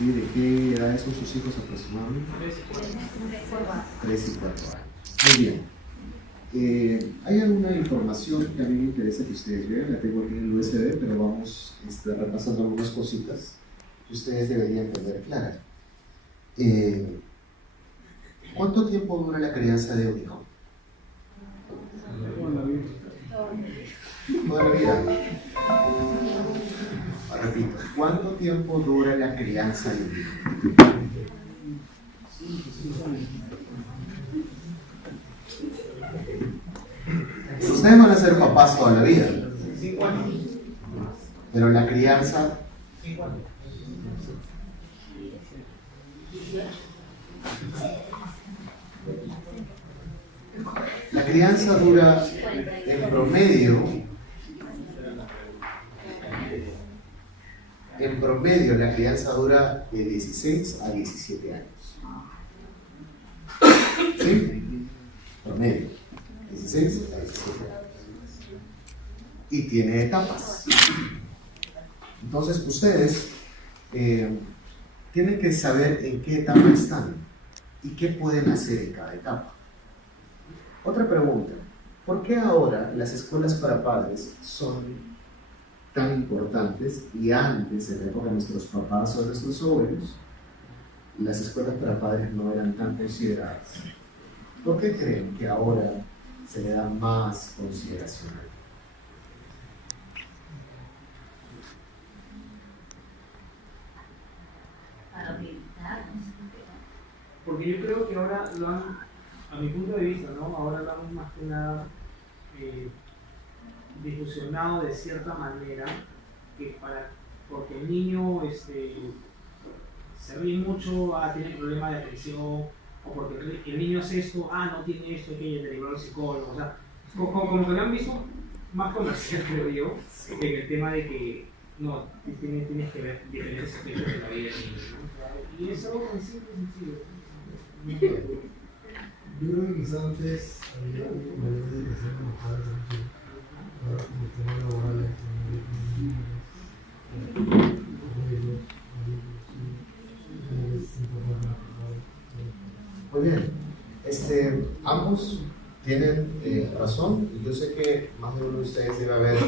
¿Sí? ¿De qué edades son sus hijos aproximadamente? 3 y 4 años. Muy bien. Hay alguna información que a mí me interesa que ustedes vean, la tengo aquí en el USB, pero vamos repasando algunas cositas que ustedes deberían tener claras. ¿Cuánto tiempo dura la crianza de un hijo? Toda la vida. Repito, ¿cuánto tiempo dura la crianza de un hijo? Ustedes van a ser papás toda la vida. 5 años. Pero la crianza. 5 años. La crianza dura en promedio la crianza dura de 16 a 17 años. ¿Sí? Promedio. 16 a 17 años. Y tiene etapas. Entonces ustedes tienen que saber en qué etapa están y qué pueden hacer en cada etapa. Otra pregunta, ¿por qué ahora las escuelas para padres son tan importantes y antes, en la época de nuestros papás o de nuestros abuelos, las escuelas para padres no eran tan consideradas? ¿Por qué creen que ahora se le da más consideración? Porque yo creo que ahora lo han, a mi punto de vista, ¿no? Ahora lo han más que nada difusionado de cierta manera, porque el niño se ríe mucho, tiene problemas de atención, o porque el niño hace esto, no tiene esto, aquello, de llevarlo al psicólogo. O sea, como que lo han visto más comercial, creo yo, en el tema de que no, tienes que ver diferentes aspectos de la vida del niño, ¿no? Y es algo tan simple y sencillo. Yo creo que quizás antes había mayor dedicación con los padres también. Ahora como el tema laboral Muy bien. Ambos tienen razón, y yo sé que más de uno de ustedes debe haber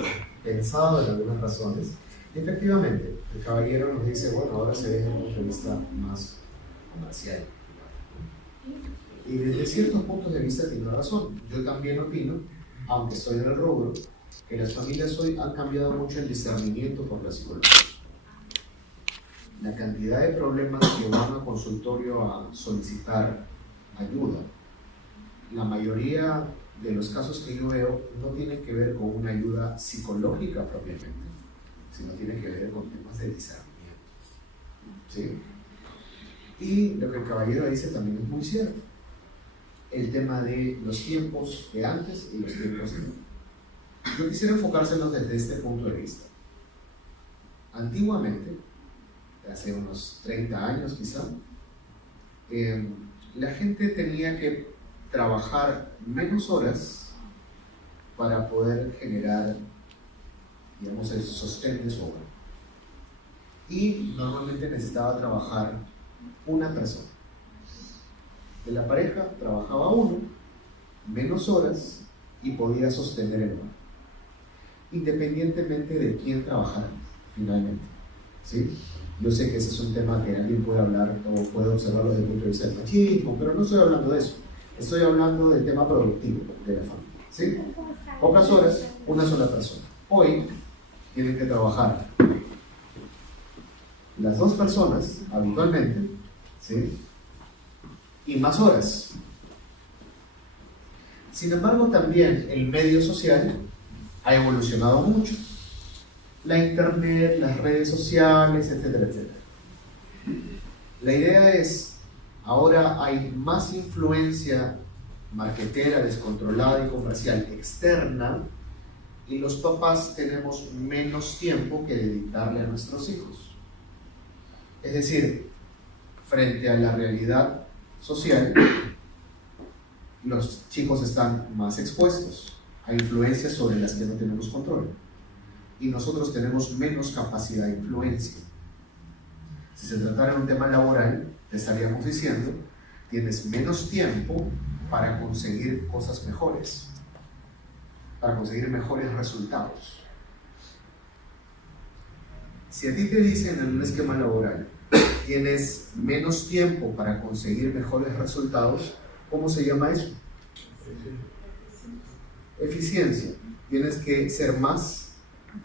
pensado en algunas razones. Y efectivamente, el caballero nos dice, bueno, ahora se ve desde un punto de vista más comercial. Y desde ciertos puntos de vista tiene razón. Yo también opino, aunque estoy en el rubro, que las familias hoy han cambiado mucho el discernimiento por la psicología. La cantidad de problemas que van al consultorio a solicitar ayuda, la mayoría de los casos que yo veo no tienen que ver con una ayuda psicológica propiamente, sino tienen que ver con temas de discernimiento. ¿Sí? Y lo que el caballero dice también es muy cierto. El tema de los tiempos de antes y los tiempos de hoy. Yo quisiera enfocárselos desde este punto de vista. Antiguamente, hace unos 30 años quizá, la gente tenía que trabajar menos horas para poder generar, digamos, el sostén de su hogar. Y normalmente necesitaba trabajar una persona. De la pareja trabajaba uno, menos horas, y podía sostener el hogar, independientemente de quién trabajara finalmente. ¿Sí? Yo sé que ese es un tema que alguien puede hablar o puede observarlo desde el punto de vista del machismo, pero no estoy hablando de eso. Estoy hablando del tema productivo de la familia. ¿Sí? Pocas horas, una sola persona. Hoy tienen que trabajar las dos personas habitualmente, ¿sí? Y más horas. Sin embargo, también el medio social ha evolucionado mucho. La internet, las redes sociales, etcétera, etcétera. La idea es, ahora hay más influencia marketera, descontrolada y comercial externa, y los papás tenemos menos tiempo que dedicarle a nuestros hijos. Es decir, frente a la realidad social, los chicos están más expuestos a influencias sobre las que no tenemos control, y nosotros tenemos menos capacidad de influencia. Si se tratara de un tema laboral, te estaríamos diciendo, tienes menos tiempo para conseguir cosas mejores, para conseguir mejores resultados. Si a ti te dicen en un esquema laboral, tienes menos tiempo para conseguir mejores resultados, ¿cómo se llama eso? Eficiencia. Tienes que ser más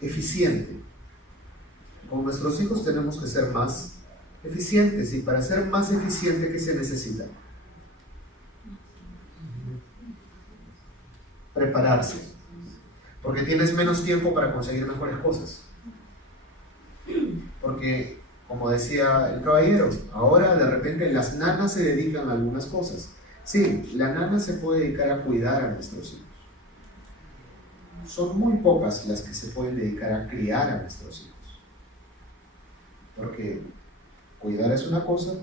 eficiente. Con nuestros hijos tenemos que ser más eficientes, y para ser más eficiente, ¿qué se necesita? Prepararse, porque tienes menos tiempo para conseguir mejores cosas. Porque, como decía el caballero, ahora de repente las nanas se dedican a algunas cosas. Sí, la nana se puede dedicar a cuidar a nuestros hijos. Son muy pocas las que se pueden dedicar a criar a nuestros hijos. Porque cuidar es una cosa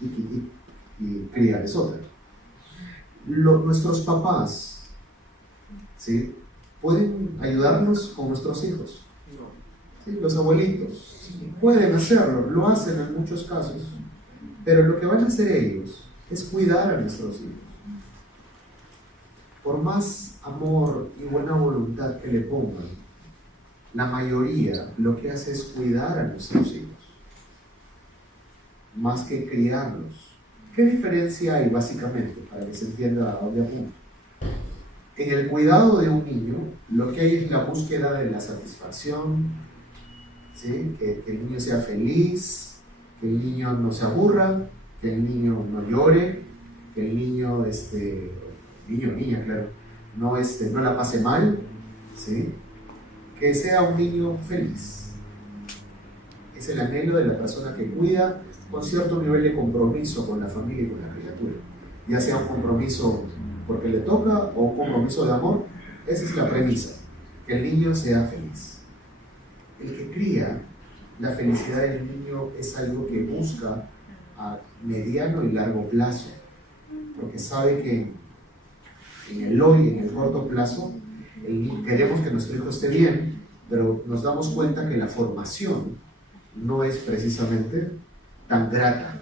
y criar es otra. Nuestros papás, ¿sí?, pueden ayudarnos con nuestros hijos. ¿Sí? Los abuelitos pueden hacerlo, lo hacen en muchos casos, pero lo que van a hacer ellos es cuidar a nuestros hijos. Por más amor y buena voluntad que le pongan, la mayoría lo que hace es cuidar a nuestros hijos, más que criarlos. ¿Qué diferencia hay básicamente, para que se entienda a dónde apunto? En el cuidado de un niño, lo que hay es la búsqueda de la satisfacción, ¿sí? Que el niño sea feliz, que el niño no se aburra, que el niño no llore, que el niño, niño o niña, claro, no la pase mal, ¿sí?, que sea un niño feliz. Es el anhelo de la persona que cuida, con cierto nivel de compromiso con la familia y con la criatura, ya sea un compromiso porque le toca o un compromiso de amor. Esa es la premisa, que el niño sea feliz. El que cría, la felicidad del niño es algo que busca a mediano y largo plazo, porque sabe que en el hoy, en el corto plazo, queremos que nuestro hijo esté bien, pero nos damos cuenta que la formación no es precisamente tan grata,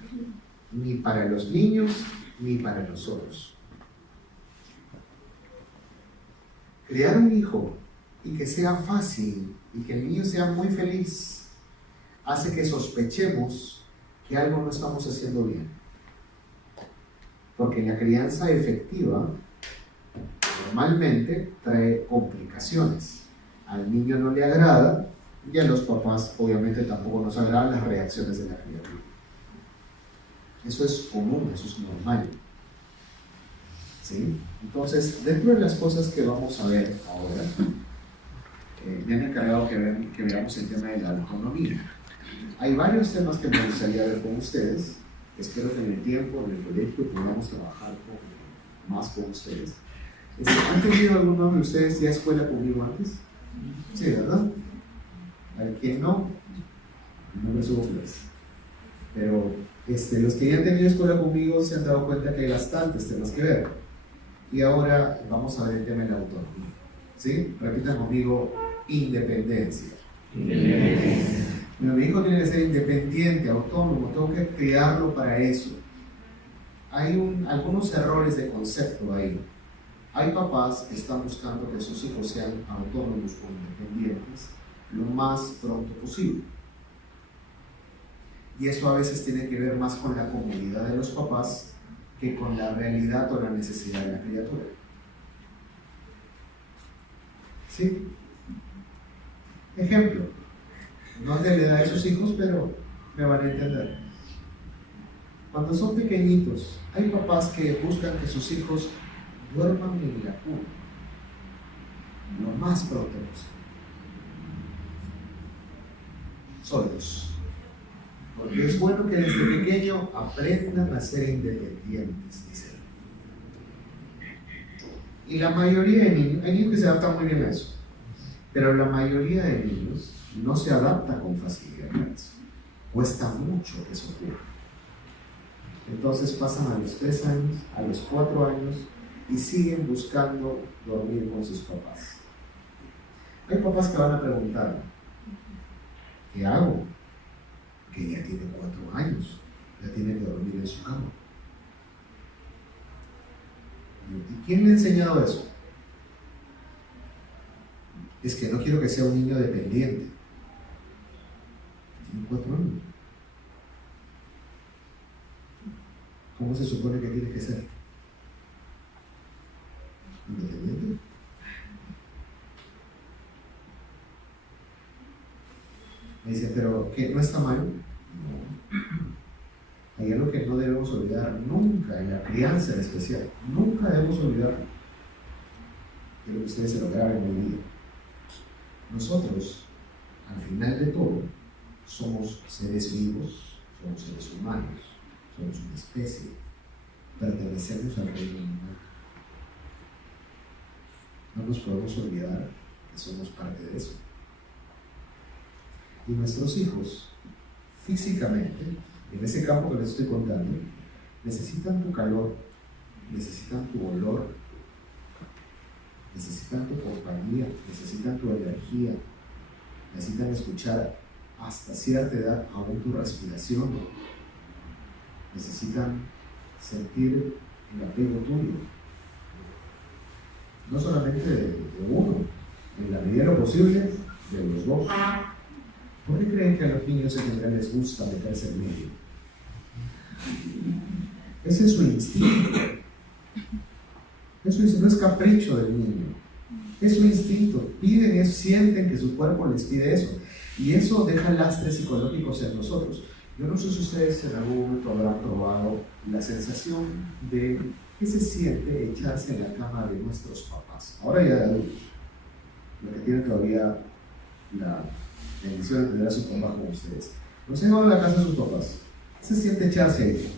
ni para los niños, ni para nosotros. Criar un hijo y que sea fácil y que el niño sea muy feliz hace que sospechemos que algo no estamos haciendo bien. Porque la crianza efectiva normalmente trae complicaciones. Al niño no le agrada, y a los papás obviamente tampoco nos agradan las reacciones de la criatura. Eso es común, eso es normal, ¿sí? Entonces, dentro de las cosas que vamos a ver ahora, me han encargado que veamos el tema de la autonomía. Hay varios temas que me gustaría ver con ustedes. Espero que en el tiempo, en el colegio, podamos trabajar más con ustedes. ¿Han tenido alguno de ustedes ya escuela conmigo antes? Sí, ¿verdad? Al quien no me subo flores. Pero los que ya han tenido escuela conmigo se han dado cuenta que hay bastantes temas que ver. Y ahora vamos a ver el tema de la autonomía. ¿Sí? Repitan conmigo: independencia. Independencia. Bueno, mi hijo tiene que ser independiente, autónomo, tengo que criarlo para eso. Hay algunos errores de concepto ahí. Hay papás que están buscando que sus hijos sean autónomos o independientes lo más pronto posible. Y eso a veces tiene que ver más con la comodidad de los papás que con la realidad o la necesidad de la criatura. ¿Sí? Ejemplo, no es de la edad de sus hijos, pero me van a entender. Cuando son pequeñitos, hay papás que buscan que sus hijos duerman en la cuna lo más pronto posible, solos, porque es bueno que desde pequeño aprendan a ser independientes, dice. Y la mayoría de niños, hay niños que se adaptan muy bien a eso, pero la mayoría de niños no se adapta con facilidad a eso. Cuesta mucho que eso ocurra. Entonces pasan a los 3 años, a los 4 años, y siguen buscando dormir con sus papás. Hay papás que van a preguntar: ¿qué hago? que ya tiene 4 años, ya tiene que dormir en su cama. ¿Y quién le ha enseñado eso? Es que no quiero que sea un niño dependiente. Tiene 4 años. ¿Cómo se supone que tiene que ser? ¿Independiente? Me dice, pero ¿qué? ¿No está mal? No. Hay algo que no debemos olvidar nunca en la crianza en especial. Nunca debemos olvidar. Quiero que ustedes se lo graben hoy día. Nosotros, al final de todo, somos seres vivos, somos seres humanos, somos una especie, pertenecemos al reino animal. No nos podemos olvidar que somos parte de eso. Y nuestros hijos, físicamente, en ese campo que les estoy contando, necesitan tu calor, necesitan tu olor, necesitan tu compañía, necesitan tu energía, necesitan escuchar hasta cierta edad aún tu respiración, necesitan sentir el apego tuyo, no solamente de uno, en la medida de lo posible, de los dos. ¿Por qué creen que a los niños en general les gusta meterse en medio? Ese es su instinto. Eso no es capricho del niño. Es su instinto. Piden eso, sienten que su cuerpo les pide eso. Y eso deja lastres psicológicos en nosotros. Yo no sé si ustedes en algún momento habrán probado la sensación de qué se siente echarse en la cama de nuestros papás. Ahora ya de adultos. Los que tienen todavía la bendición de tener a sus papás como ustedes. No se van a la casa de sus papás. ¿Qué se siente echarse ahí?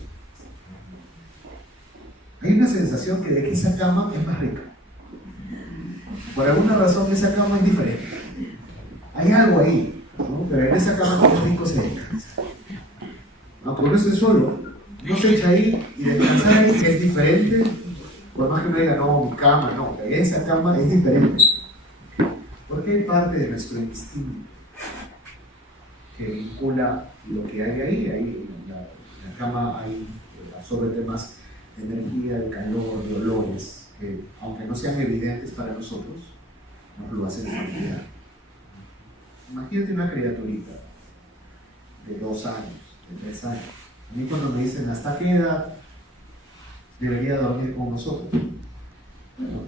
Hay una sensación que de que esa cama es más rica. Por alguna razón esa cama es diferente. Hay algo ahí, ¿no? Pero en esa cama no es rico se descansa. Aunque uno esté solo, no se echa ahí y descansar ahí es diferente. Por más que uno diga, no, mi cama, no, esa cama es diferente. Porque hay parte de nuestro instinto que vincula lo que hay ahí. Ahí en la cama hay absorbe temas de energía, de calor, de olores, que aunque no sean evidentes para nosotros, nos lo hacen familiar. Imagínate una criaturita de 2 años, de 3 años. A mí cuando me dicen hasta qué edad debería dormir con nosotros, bueno,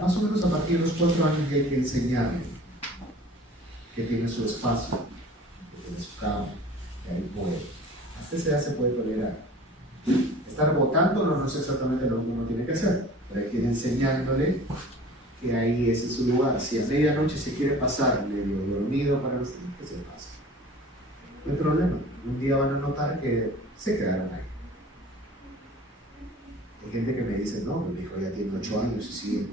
más o menos a partir de los 4 años ya hay que enseñarle que tiene su espacio, que tiene su cama, que ahí puede. Hasta esa edad se puede tolerar. Estar botándolo no es exactamente lo que uno tiene que hacer, pero hay que ir enseñándole que ahí ese es su lugar. Si a medianoche se quiere pasar medio dormido para los niños, que se pasa. No hay problema. Un día van a notar que se quedaron ahí. Hay gente que me dice, no, mi hijo ya tiene 8 años y sigue.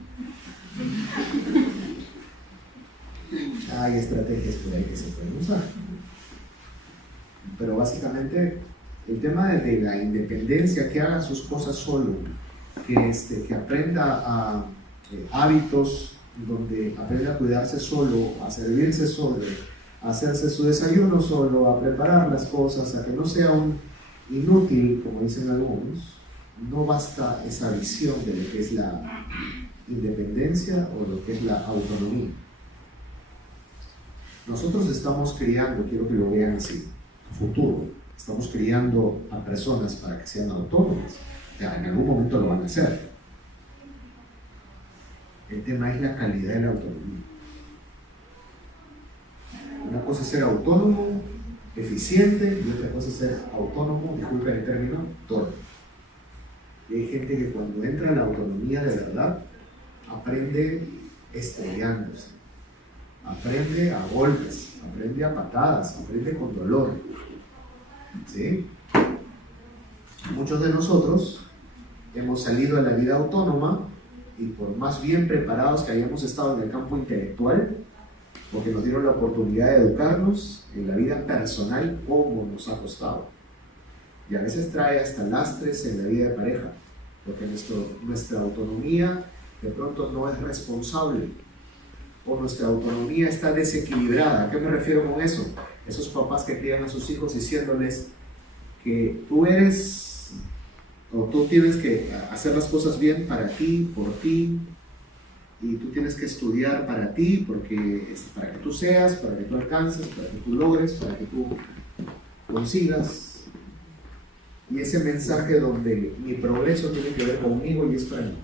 Hay estrategias por ahí que se pueden usar. Pero básicamente el tema de la independencia, que haga sus cosas solo, que aprenda a hábitos donde aprenda a cuidarse solo, a servirse solo, a hacerse su desayuno solo, a preparar las cosas, a que no sea un inútil, como dicen algunos. No basta esa visión de lo que es la independencia o lo que es la autonomía. Nosotros estamos criando, quiero que lo vean así, futuro. Estamos criando a personas para que sean autónomas. Ya, en algún momento lo van a hacer. El tema es la calidad de la autonomía. Una cosa es ser autónomo, eficiente, y otra cosa es ser autónomo, disculpen el término, torpe. Y hay gente que cuando entra a la autonomía de verdad, aprende estrellándose, aprende a golpes, aprende a patadas, aprende con dolor. ¿Sí? Muchos de nosotros hemos salido a la vida autónoma y por más bien preparados que hayamos estado en el campo intelectual, porque nos dieron la oportunidad de educarnos en la vida personal, como nos ha costado. Y a veces trae hasta lastres en la vida de pareja, porque nuestra autonomía de pronto no es responsable, o nuestra autonomía está desequilibrada. ¿A qué me refiero con eso? Esos papás que crían a sus hijos diciéndoles que tú eres, o tú tienes que hacer las cosas bien para ti, por ti, y tú tienes que estudiar para ti, porque para que tú seas, para que tú alcances, para que tú logres, para que tú consigas. Y ese mensaje donde mi progreso tiene que ver conmigo y es para mí.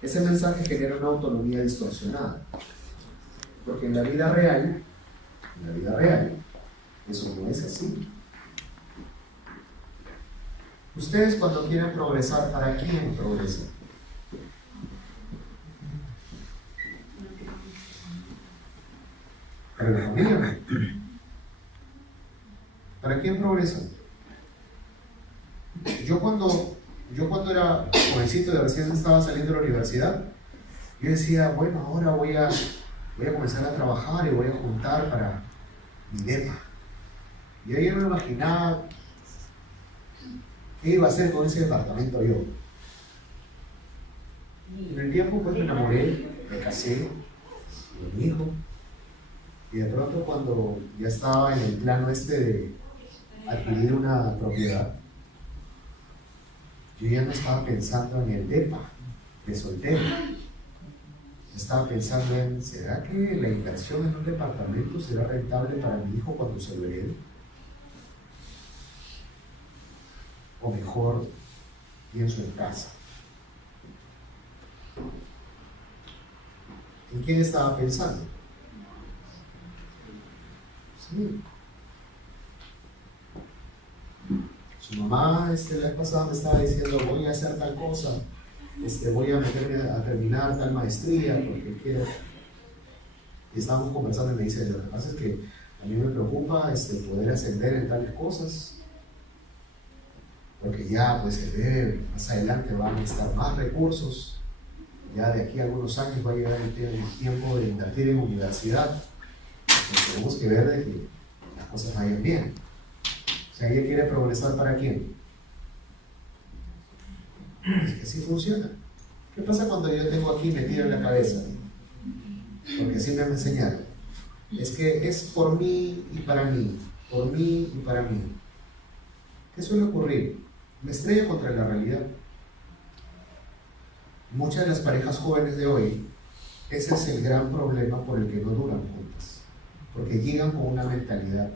Ese mensaje genera una autonomía distorsionada. Porque en la vida real, eso no es así. Ustedes cuando quieren progresar, ¿para quién progresan? Para la familia. ¿Para quién progresan? Yo cuando era jovencito y recién estaba saliendo de la universidad, yo decía, bueno, ahora voy a comenzar a trabajar y voy a juntar para mi depa. Y ahí yo me imaginaba qué iba a hacer con ese departamento yo. En el tiempo pues me enamoré, me casé, tuve un hijo, y de pronto cuando ya estaba en el plano de adquirir una propiedad, yo ya no estaba pensando en el depa de soltero. Estaba pensando en, ¿será que la inversión en un departamento será rentable para mi hijo cuando se lo herede? O mejor, pienso en casa. ¿En quién estaba pensando? Sí. Su mamá la vez pasada me estaba diciendo, voy a hacer tal cosa, voy a meterme a terminar tal maestría porque quiero. Y estábamos conversando y me dice, lo que pasa es que a mí me preocupa poder ascender en tales cosas, porque ya pues más adelante van a estar más recursos, ya de aquí a algunos años va a llegar el tiempo de invertir en universidad. Entonces, tenemos que ver de que las cosas vayan bien. O sea, ella quiere progresar ¿para quién? Es que así funciona. ¿Qué pasa cuando yo tengo aquí metido en la cabeza? Porque así me enseñaron. Es que es por mí y para mí, por mí y para mí. ¿Qué suele ocurrir? Me estrello contra la realidad. Muchas de las parejas jóvenes de hoy, ese es el gran problema por el que no duran juntas. Porque llegan con una mentalidad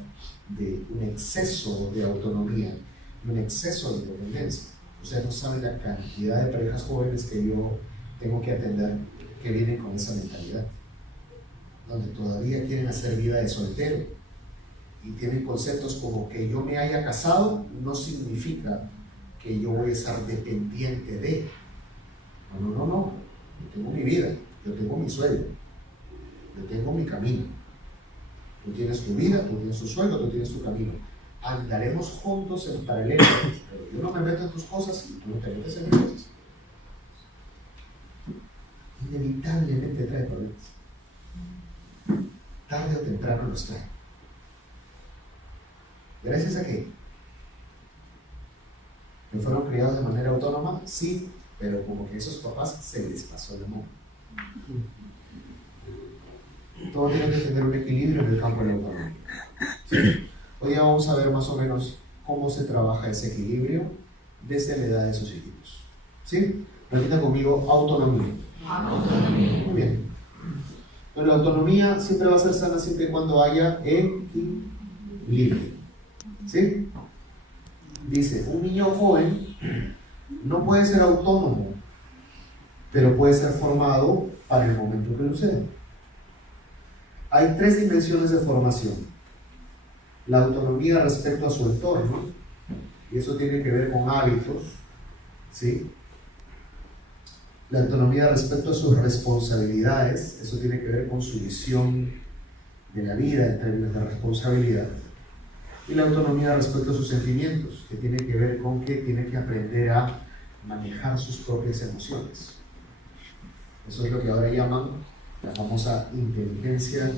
de un exceso de autonomía y un exceso de independencia. Ustedes no saben la cantidad de parejas jóvenes que yo tengo que atender que vienen con esa mentalidad, donde todavía quieren hacer vida de soltero y tienen conceptos como que yo me haya casado no significa que yo voy a estar dependiente de. No. Yo tengo mi vida, yo tengo mi sueldo, yo tengo mi camino. Tú tienes tu vida, tú tienes tu sueldo, tú tienes tu camino. Andaremos juntos en paralelo, pero yo no me meto en tus cosas y tú no te metes en mis cosas. Inevitablemente trae problemas. Tarde o temprano los trae. ¿Gracias a qué? ¿Que fueron criados de manera autónoma? Sí, pero como que a esos papás se les pasó el amor. Todo tiene que tener un equilibrio en el campo de la autonomía. ¿Sí? Hoy ya vamos a ver más o menos cómo se trabaja ese equilibrio desde la edad de sus hijitos. ¿Sí? Repita conmigo, autonomía. Autonomía. Muy bien. Pero la autonomía siempre va a ser sana siempre y cuando haya equilibrio. ¿Sí? Dice, un niño joven no puede ser autónomo, pero puede ser formado para el momento que lo sea. Hay 3 dimensiones de formación. La autonomía respecto a su entorno, y eso tiene que ver con hábitos, ¿sí? La autonomía respecto a sus responsabilidades, eso tiene que ver con su visión de la vida en términos de responsabilidad. Y la autonomía respecto a sus sentimientos, que tiene que ver con que tiene que aprender a manejar sus propias emociones. Eso es lo que ahora llaman la famosa inteligencia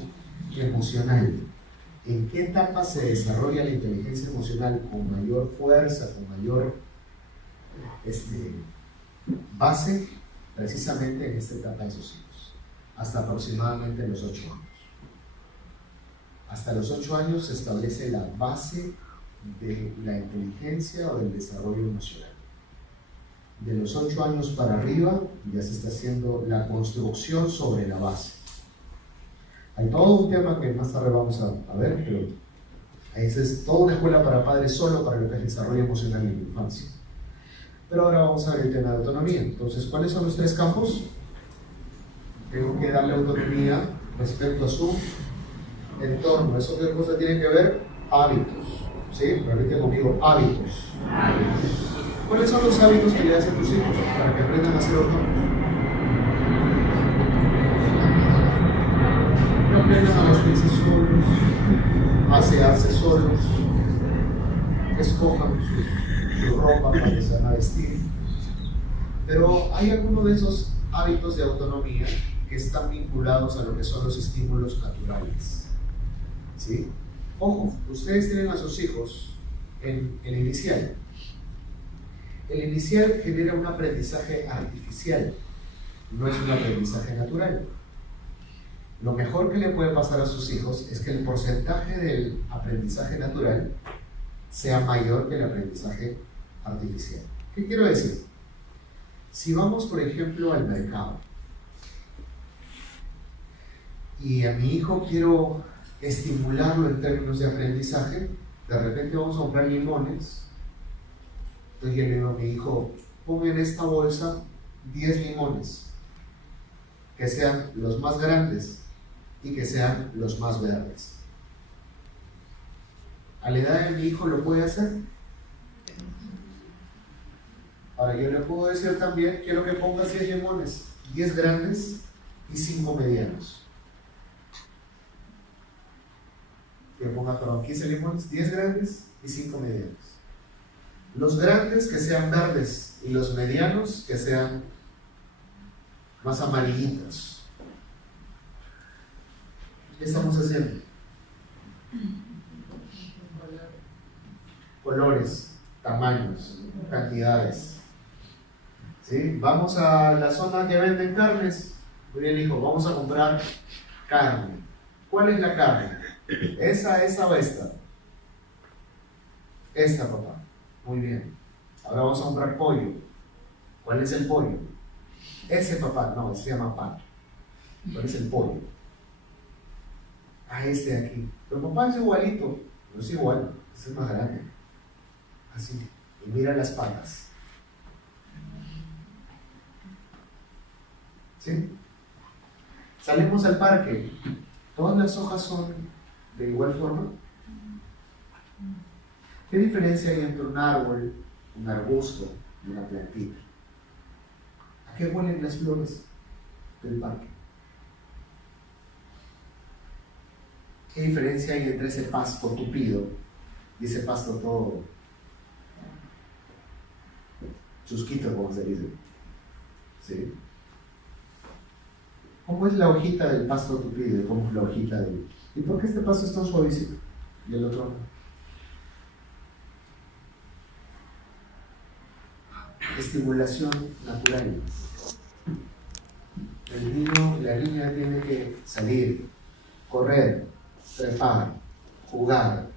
emocional. ¿En qué etapa se desarrolla la inteligencia emocional con mayor fuerza, con mayor base? Precisamente en esta etapa de sus hijos, hasta aproximadamente los 8 años. Hasta los 8 años se establece la base de la inteligencia o del desarrollo emocional. De los 8 años para arriba ya se está haciendo la construcción sobre la base. Hay todo un tema que más tarde vamos a ver, pero esa es toda una escuela para padres solo para lo que es el desarrollo emocional en la infancia. Pero ahora vamos a ver el tema de autonomía. Entonces, ¿cuáles son los 3 campos? Tengo que darle autonomía respecto a su entorno. ¿Eso qué cosa tiene que ver? Hábitos. ¿Sí? Repite conmigo, hábitos. ¿Cuáles son los hábitos que le hacen tus hijos para que aprendan a ser autónomos? Que aprendan a vestirse solos, a asearse solos, que escojan su ropa para que se van a vestir. Pero hay algunos de esos hábitos de autonomía que están vinculados a lo que son los estímulos naturales. ¿Sí? Ojo, ustedes tienen a sus hijos en el inicial. El inicial genera un aprendizaje artificial, no es un aprendizaje natural. Lo mejor que le puede pasar a sus hijos es que el porcentaje del aprendizaje natural sea mayor que el aprendizaje artificial. ¿Qué quiero decir? Si vamos, por ejemplo, al mercado y a mi hijo quiero estimularlo en términos de aprendizaje, de repente vamos a comprar limones. Entonces yo le digo a mi hijo, pon en esta bolsa 10 limones, que sean los más grandes y que sean los más verdes. ¿A la edad de mi hijo lo puede hacer? Ahora yo le puedo decir también, quiero que pongas 10 limones, 10 grandes y 5 medianos. Que ponga, perdón, 15 limones, 10 grandes y 5 medianos. Los grandes que sean verdes y los medianos que sean más amarillitos. ¿Qué estamos haciendo? Colores, tamaños, cantidades. ¿Sí? Vamos a la zona que venden carnes. Muy bien, hijo, vamos a comprar carne. ¿Cuál es la carne? ¿Esa o esta? Esta, papá. Muy bien. Ahora vamos a comprar pollo. ¿Cuál es el pollo? Ese, papá. No, ese se llama pan. ¿Cuál es el pollo? Ah, este de aquí. Pero papá es igualito. No es igual. Ese es más grande. Así. Y mira las patas. ¿Sí? Salimos al parque. ¿Todas las hojas son de igual forma? ¿Qué diferencia hay entre un árbol, un arbusto y una plantita? ¿A qué huelen las flores del parque? ¿Qué diferencia hay entre ese pasto tupido y ese pasto todo chusquito, como se dice? ¿Sí? ¿Cómo es la hojita del pasto tupido y cómo es la hojita del... ¿Y por qué este pasto es tan suavecito y el otro no? Estimulación natural. El niño, la niña tiene que salir, correr, trepar, jugar,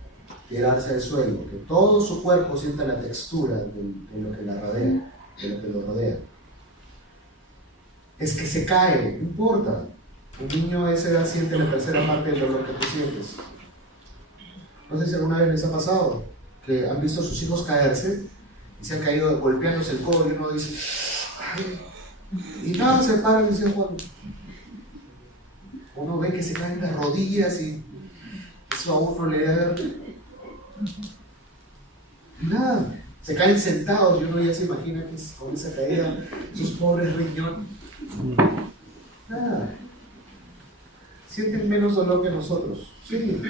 tirarse al suelo, que todo su cuerpo sienta la textura de lo que la rodea, de lo que lo rodea. Es que se cae, no importa. Un niño a esa edad siente la tercera parte del dolor que tú sientes. No sé si alguna vez les ha pasado que han visto a sus hijos caerse y se han caído golpeándose el codo y uno dice, ay, y nada, se paran y dicen, Juan. Uno ve que se caen las rodillas y eso a uno le da nada, se caen sentados y uno ya se imagina que con esa caída sus pobres riñones, nada, sienten menos dolor que nosotros. Sí,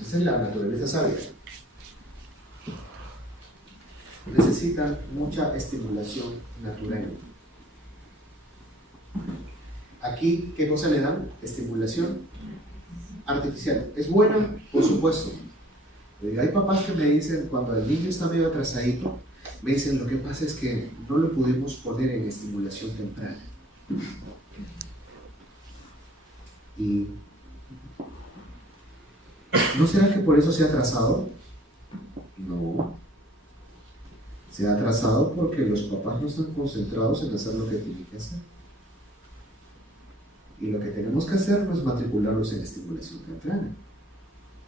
esa es la naturaleza sabia. Necesitan mucha estimulación natural. Aquí, ¿qué cosa le dan? Estimulación artificial. ¿Es buena? Por supuesto. Hay papás que me dicen, cuando el niño está medio atrasadito, me dicen, lo que pasa es que no lo pudimos poner en estimulación temprana. Y ¿No será que por eso se ha atrasado? No. Se ha atrasado porque los papás no están concentrados en hacer lo que tienen que hacer. Y lo que tenemos que hacer no es matricularlos en estimulación temprana.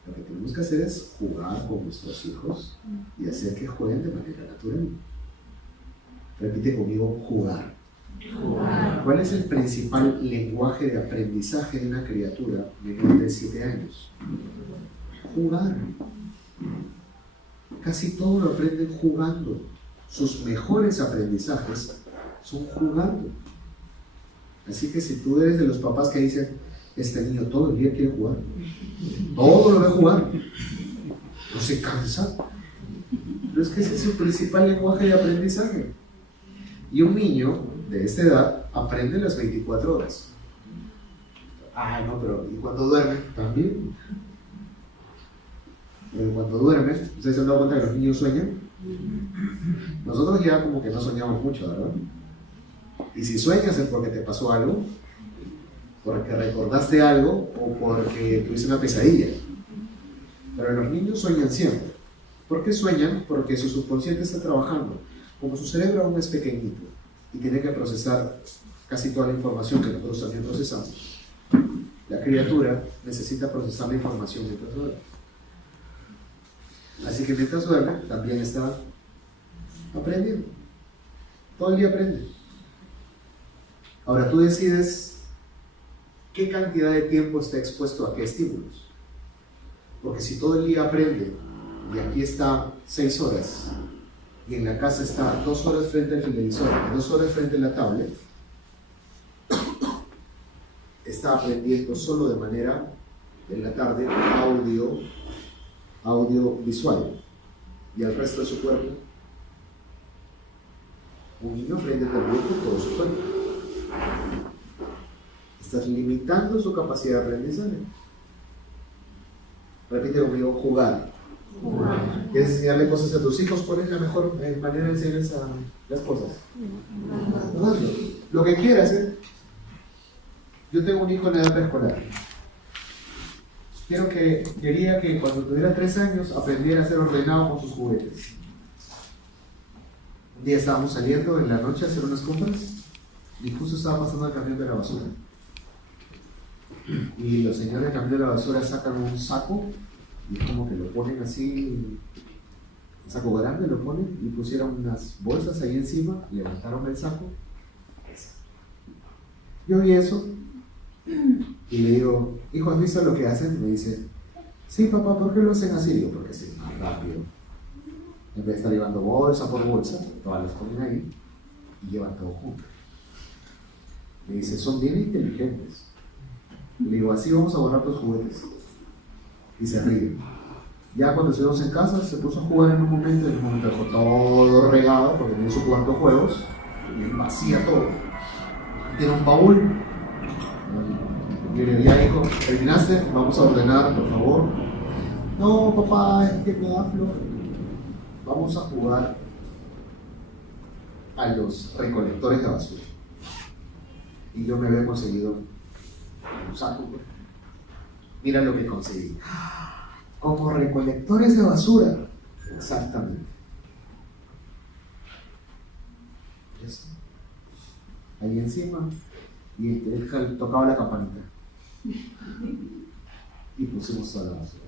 Lo que tenemos que hacer es jugar con nuestros hijos y hacer que jueguen de manera natural. Repite conmigo, jugar. ¿Cuál es el principal lenguaje de aprendizaje de una criatura menor de 7 años? Jugar. Casi todo lo aprenden jugando. Sus mejores aprendizajes son jugando. Así que si tú eres de los papás que dicen, este niño todo el día quiere jugar, todo lo ve jugar, no se cansa, pero es que ese es su principal lenguaje de aprendizaje. Y un niño de esta edad aprende las 24 horas. Ah, no, pero ¿y cuando duerme? También. Pero cuando duerme, ¿ustedes se han dado cuenta que los niños sueñan? Nosotros ya como que no soñamos mucho, ¿verdad? Y si sueñas es porque te pasó algo, porque recordaste algo o porque tuviste una pesadilla. Pero los niños sueñan siempre. ¿Por qué sueñan? Porque su subconsciente está trabajando. Como su cerebro aún es pequeñito y tiene que procesar casi toda la información que nosotros también procesamos, la criatura necesita procesar la información mientras duerme. Así que mientras duerme también está aprendiendo. Todo el día aprende. Ahora tú decides qué cantidad de tiempo está expuesto a qué estímulos. Porque si todo el día aprende y aquí está 6 horas y en la casa está 2 horas frente al televisor y 2 horas frente a la tablet, está aprendiendo solo de manera, en la tarde, audiovisual, y al resto de su cuerpo. Un niño aprende también con todo su cuerpo. Estás limitando su capacidad de aprendizaje. Repite conmigo, jugar. ¿Quieres enseñarle cosas a tus hijos? ¿Cuál es la mejor manera de enseñarles las cosas? Jugando. Lo que quieras, ¿eh? Yo tengo un hijo en edad preescolar. Quería que cuando tuviera 3 años aprendiera a ser ordenado con sus juguetes. Un día estábamos saliendo en la noche a hacer unas compras y justo estaba pasando el camión de la basura. Y los señores del camión de la basura sacan un saco y como que lo ponen así, un saco grande lo ponen y pusieron unas bolsas ahí encima, levantaron el saco. Yo vi eso y le digo, hijo, ¿has visto lo que hacen? Y me dice, sí papá, ¿por qué lo hacen así? Digo, porque es más rápido. En vez de estar llevando bolsa por bolsa, todas las ponen ahí y llevan todo junto. Me dice, son bien inteligentes. Le digo, así vamos a borrar tus juguetes. Y se ríe. Ya cuando estuvimos en casa, se puso a jugar en un momento, y en un momento dejó todo regado, porque tenía su cuarto de juegos, y vacía todo. Tiene un baúl. Y le digo, ya hijo, ¿terminaste? Vamos a ordenar, por favor. No, papá, es que me da flor. Vamos a jugar a los recolectores de basura. Y yo me había conseguido un saco. Mira lo que conseguí. Como recolectores de basura. Exactamente. Eso. Ahí encima. Y él tocaba la campanita. Y pusimos toda la basura.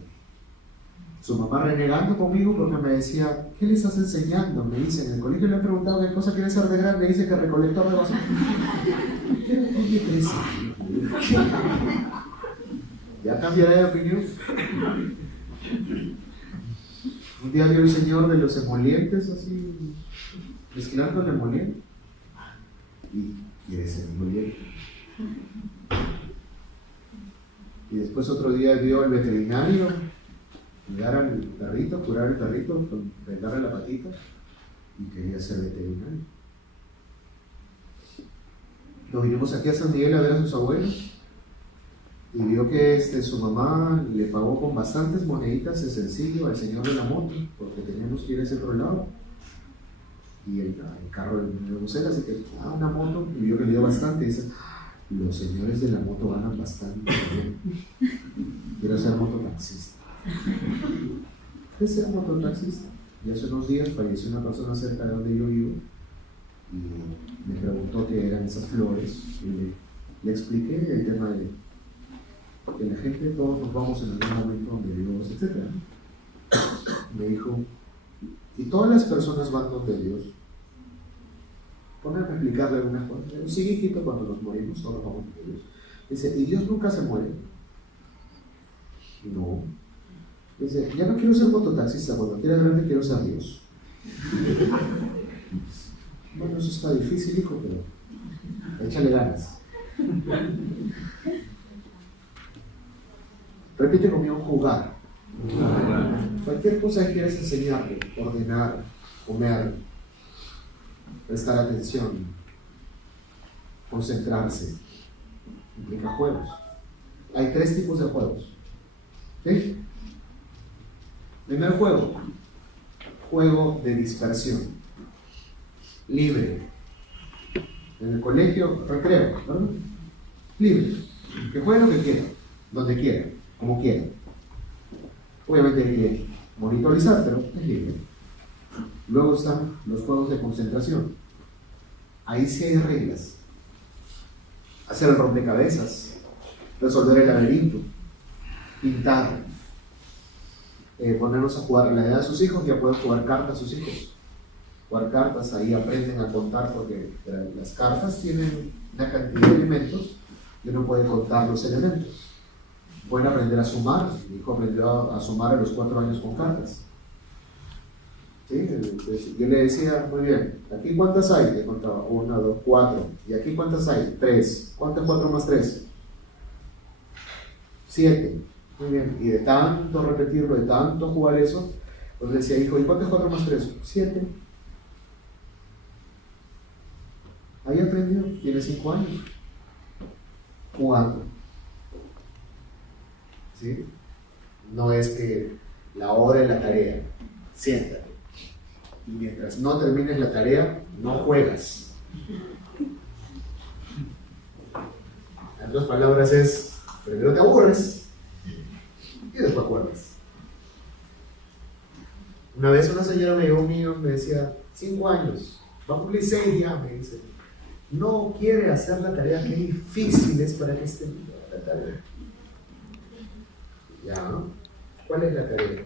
Su mamá renegando conmigo porque me decía, ¿qué le estás enseñando? Me dice, en el colegio le han preguntado qué cosa quiere ser de grande, dice que recolector de basura. ¿Qué crees? ¿Ya cambiaré de opinión? Un día vio el señor de los emolientes así, mezclando el emoliente. Y quiere ser emoliente. Y después otro día vio al veterinario cuidar al perrito, curar al perrito, vendarle la patita y quería ser veterinario. Nos vinimos aquí a San Miguel a ver a sus abuelos y vio que su mamá le pagó con bastantes moneditas de sencillo al señor de la moto porque teníamos que ir a ese otro lado y el carro de museo, así que una moto, y vio que le dio bastante y dice, los señores de la moto ganan bastante bien, quiero ser mototaxista. ¿Qué ser mototaxista? Y hace unos días falleció una persona cerca de donde yo vivo y me preguntó qué eran esas flores y le expliqué el tema de que la gente, todos nos vamos en algún momento donde Dios, etc. Me dijo, y todas las personas van donde Dios. Ponerme a explicarle algunas cosas. Sí, hijito, cuando nos morimos, todos vamos donde Dios. Dice, ¿y Dios nunca se muere? No. Dice, ya no quiero ser mototaxista, cuando quiera grande quiero ser Dios. Bueno, eso está difícil, hijo, pero échale ganas. Repite conmigo, jugar. Cualquier cosa que quieras enseñarle, ordenar, comer, prestar atención, concentrarse, implica juegos. Hay 3 tipos de juegos. ¿Sí? Primer juego, juego de dispersión, libre. En el colegio, recreo, ¿verdad? Libre. Que juegue lo que quiera, donde quiera, como quiera. Obviamente hay que monitorizar, pero es libre. Luego están los juegos de concentración. Ahí sí hay reglas. Hacer el rompecabezas, resolver el laberinto, pintar, ponernos a jugar. A la edad de sus hijos ya pueden jugar cartas sus hijos. Jugar cartas, ahí aprenden a contar porque las cartas tienen una cantidad de elementos y uno puede contar los elementos. Pueden aprender a sumar. Mi hijo aprendió a sumar a los 4 años con cartas. ¿Sí? Yo le decía, muy bien, ¿aquí cuántas hay? Le contaba, 1, 2, 4. ¿Y aquí cuántas hay? 3. ¿Cuántas 4 más 3? 7. Muy bien. Y de tanto repetirlo, de tanto jugar eso, pues le decía, hijo, ¿y cuántas 4 más 3? 7. Ahí aprendió, tiene 5 años. Jugando. ¿Sí? No es que la hora es la tarea. Siéntate. Y mientras no termines la tarea, no juegas. En otras palabras es, primero te aburres y después juegas. Una vez una señora me llegó mío, me decía, 5 años, va a cumplir 6 ya, me dice. No quiere hacer la tarea, qué difícil es para que esté la tarea. Ya, ¿no? ¿Cuál es la tarea?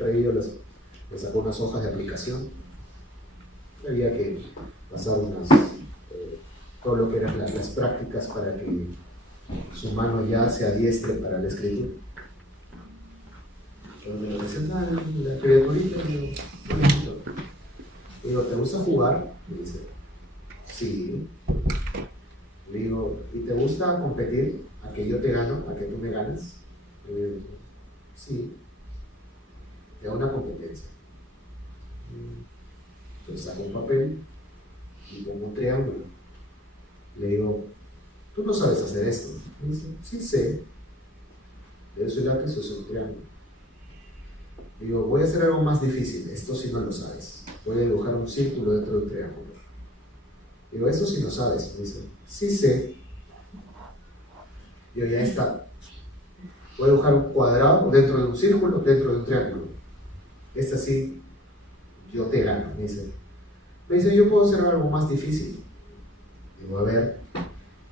Yo le sacó unas hojas de aplicación. Había que pasar todo lo que eran las prácticas para que su mano ya se adiestre para la escritura. Cuando me lo presentan la criaturita, digo, ¿te gusta jugar? Me dice, sí. Le digo, ¿y te gusta competir? ¿A que yo te gano? ¿A que tú me ganas? Le digo, sí. De una competencia. Entonces saco un papel y pongo un triángulo. Le digo, tú no sabes hacer esto. Me dice, sí sé. Pero soy lápiz o soy un triángulo. Le digo, voy a hacer algo más difícil. Esto sí no lo sabes. Voy a dibujar un círculo dentro de un triángulo. Le digo, esto sí lo sabes. Me dice, sí sé. Digo, ya está. Voy a dibujar un cuadrado dentro de un círculo, dentro de un triángulo. Esta sí, yo te gano. Me dice, yo puedo hacer algo más difícil. Digo, a ver.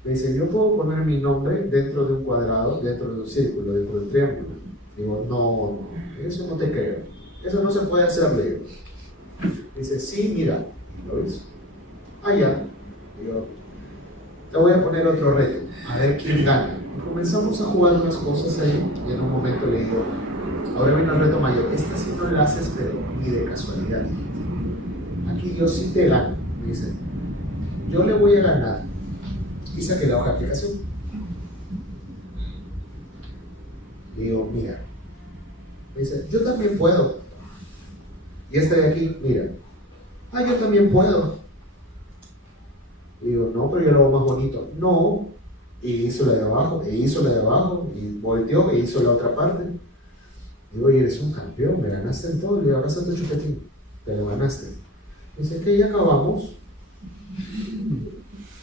Me dice, yo puedo poner mi nombre dentro de un cuadrado, dentro de un círculo, dentro de un triángulo. Digo, no, eso no te creo. Eso no se puede hacer, le digo. Dice, sí, mira. Y lo hizo. Ah, ya. Digo, te voy a poner otro reto. A ver quién gana. Y comenzamos a jugar unas cosas ahí. Y en un momento le digo, ahora viene el reto mayor. Esta sí no la haces, pero ni de casualidad. Aquí yo sí te gano. Me dice, yo le voy a ganar. Y saqué la hoja de aplicación. Le digo, mira. Me dice, yo también puedo. Y esta de aquí, mira. Ah, yo también puedo. Le digo, no, pero yo lo hago más bonito. No. Y hizo la de abajo, e hizo la de abajo, y volteó, e hizo la otra parte. Digo, oye, eres un campeón, me ganaste en todo. Le digo, abraza tu chupetín. Te lo ganaste. Dice, ¿qué? ¿Ya acabamos?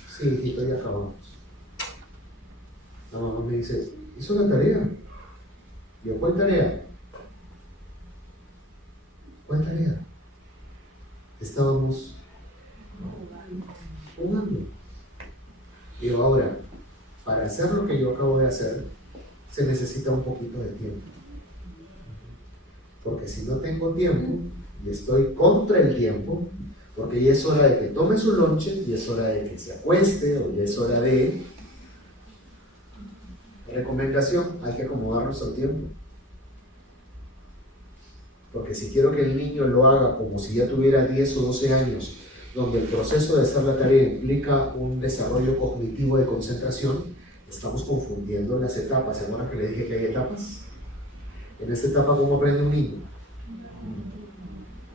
Sí, hijito, ya acabamos. La mamá me dice, ¿hizo la tarea? Yo, ¿cuál tarea? ¿Cuál tarea? Estábamos jugando. Y ahora, para hacer lo que yo acabo de hacer, se necesita un poquito de tiempo. Porque si no tengo tiempo y estoy contra el tiempo, porque ya es hora de que tome su lonche, ya es hora de que se acueste, o ya es hora de... Recomendación, hay que acomodarnos al tiempo. Porque si quiero que el niño lo haga como si ya tuviera 10 o 12 años, donde el proceso de hacer la tarea implica un desarrollo cognitivo de concentración, estamos confundiendo las etapas. ¿Se acuerdan que le dije que hay etapas? En esta etapa, ¿cómo aprende un niño?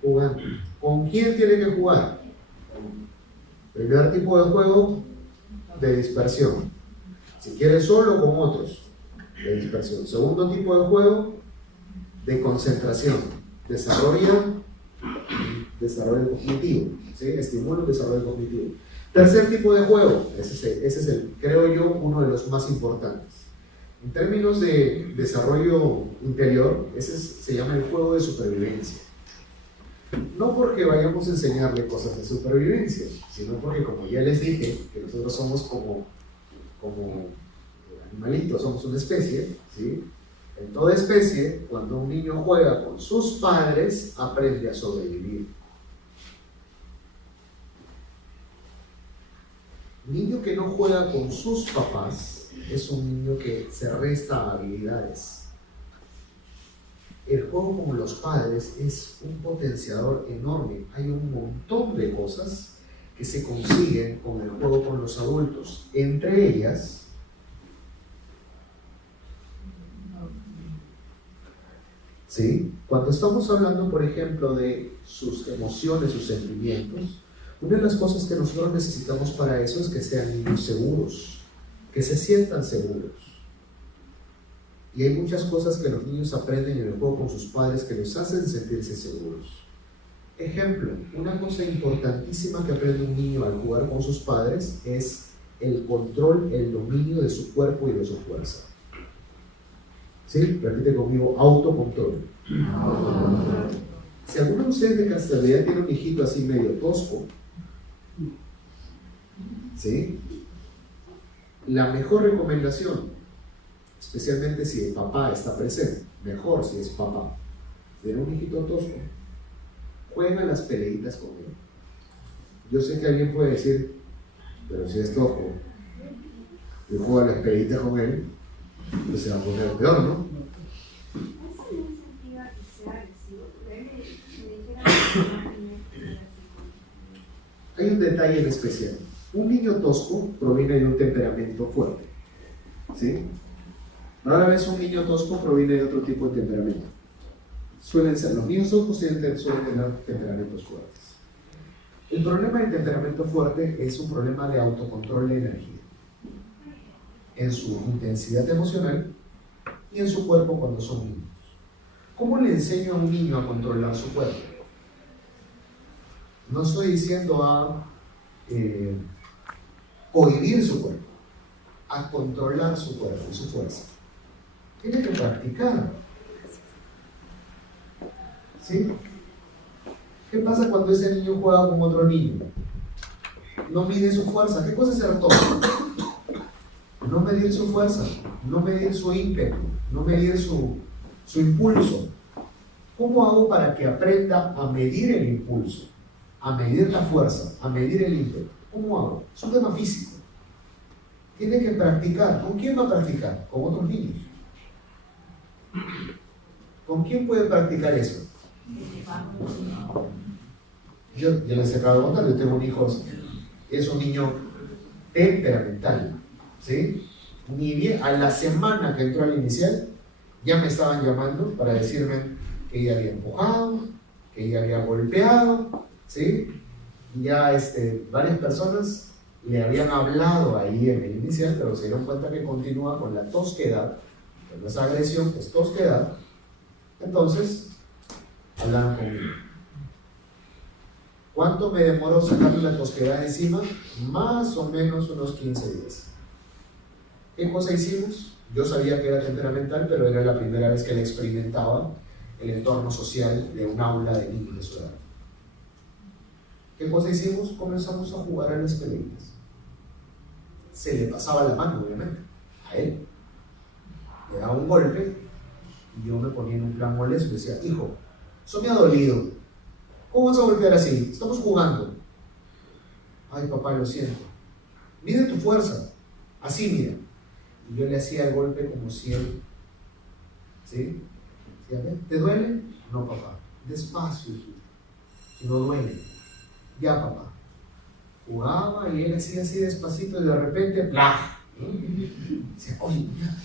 Jugando. ¿Con quién tiene que jugar? Primer tipo de juego, de dispersión. Si quiere solo, con otros, de dispersión. Segundo tipo de juego, de concentración. Desarrollo cognitivo. ¿Sí? Estimula el desarrollo cognitivo. Tercer tipo de juego, ese es el, creo yo, uno de los más importantes. En términos de desarrollo interior, se llama el juego de supervivencia. No porque vayamos a enseñarle cosas de supervivencia, sino porque, como ya les dije, que nosotros somos como animalitos, somos una especie, ¿sí? En toda especie, cuando un niño juega con sus padres, aprende a sobrevivir. Un niño que no juega con sus papás es un niño que se resta habilidades. El juego con los padres es un potenciador enorme. Hay un montón de cosas que se consiguen con el juego con los adultos. Entre ellas, ¿sí? Cuando estamos hablando, por ejemplo, de sus emociones, sus sentimientos, una de las cosas que nosotros necesitamos para eso es que sean niños seguros, que se sientan seguros. Y hay muchas cosas que los niños aprenden en el juego con sus padres que los hacen sentirse seguros. Ejemplo, una cosa importantísima que aprende un niño al jugar con sus padres es el control, el dominio de su cuerpo y de su fuerza. ¿Sí? Repite conmigo, autocontrol. Autocontrol. Si alguno de ustedes de casualidad tiene un hijito así medio tosco, ¿sí? La mejor recomendación, especialmente si el papá está presente, mejor si es papá, tiene un hijito tosco, juega las peleitas con él. Yo sé que alguien puede decir, pero si es tosco y juega las peleitas con él, pues se va a poner peor, ¿no? Hay un detalle en especial. Un niño tosco proviene de un temperamento fuerte, ¿sí? Rara vez un niño tosco proviene de otro tipo de temperamento. Suelen ser, los niños toscos suelen tener temperamentos fuertes. El problema del temperamento fuerte es un problema de autocontrol de energía, en su intensidad emocional y en su cuerpo cuando son niños. ¿Cómo le enseño a un niño a controlar su cuerpo? No estoy diciendo a cohibir su cuerpo, a controlar su cuerpo y su fuerza. Tiene que practicar. ¿Sí? ¿Qué pasa cuando ese niño juega con otro niño? No mide su fuerza. ¿Qué cosa es ser tonto? No medir su fuerza, no medir su ímpetu, no medir su impulso. ¿Cómo hago para que aprenda a medir el impulso, a medir la fuerza, a medir el ímpetu? ¿Cómo hago? Es un tema físico. Tiene que practicar. ¿Con quién va a practicar? Con otros niños. ¿Con quién puede practicar eso? Yo les acabo de contar, yo tengo un hijo, es un niño temperamental. ¿Sí? Ni bien a la semana que entró al inicial ya me estaban llamando para decirme que ella había empujado, que ella había golpeado, ¿sí? Ya varias personas le habían hablado ahí en el inicial, pero se dieron cuenta que continúa con la tosquedad, que no es agresión, es tosquedad. Entonces hablaron conmigo. ¿Cuánto me demoró sacarle la tosquedad encima? Más o menos unos 15 días. ¿Qué cosa hicimos? Yo sabía que era temperamental, pero era la primera vez que la experimentaba. el entorno social de un aula de niños de su edad. ¿Qué cosa hicimos? Comenzamos a jugar a las peleitas. Se le pasaba la mano, obviamente, a él. Le daba un golpe y yo me ponía en un plan molesto y decía, hijo, eso me ha dolido. ¿Cómo vas a golpear así? Estamos jugando. Ay, papá, lo siento. Mide tu fuerza. Así, mira. Y yo le hacía el golpe como si él, ¿sí? ¿Sí? ¿Te duele? No, papá. Despacio, hijo. Que no duele. Ya, papá. Jugaba y él hacía así despacito y de repente, ¡plá! Decía, oye, ya.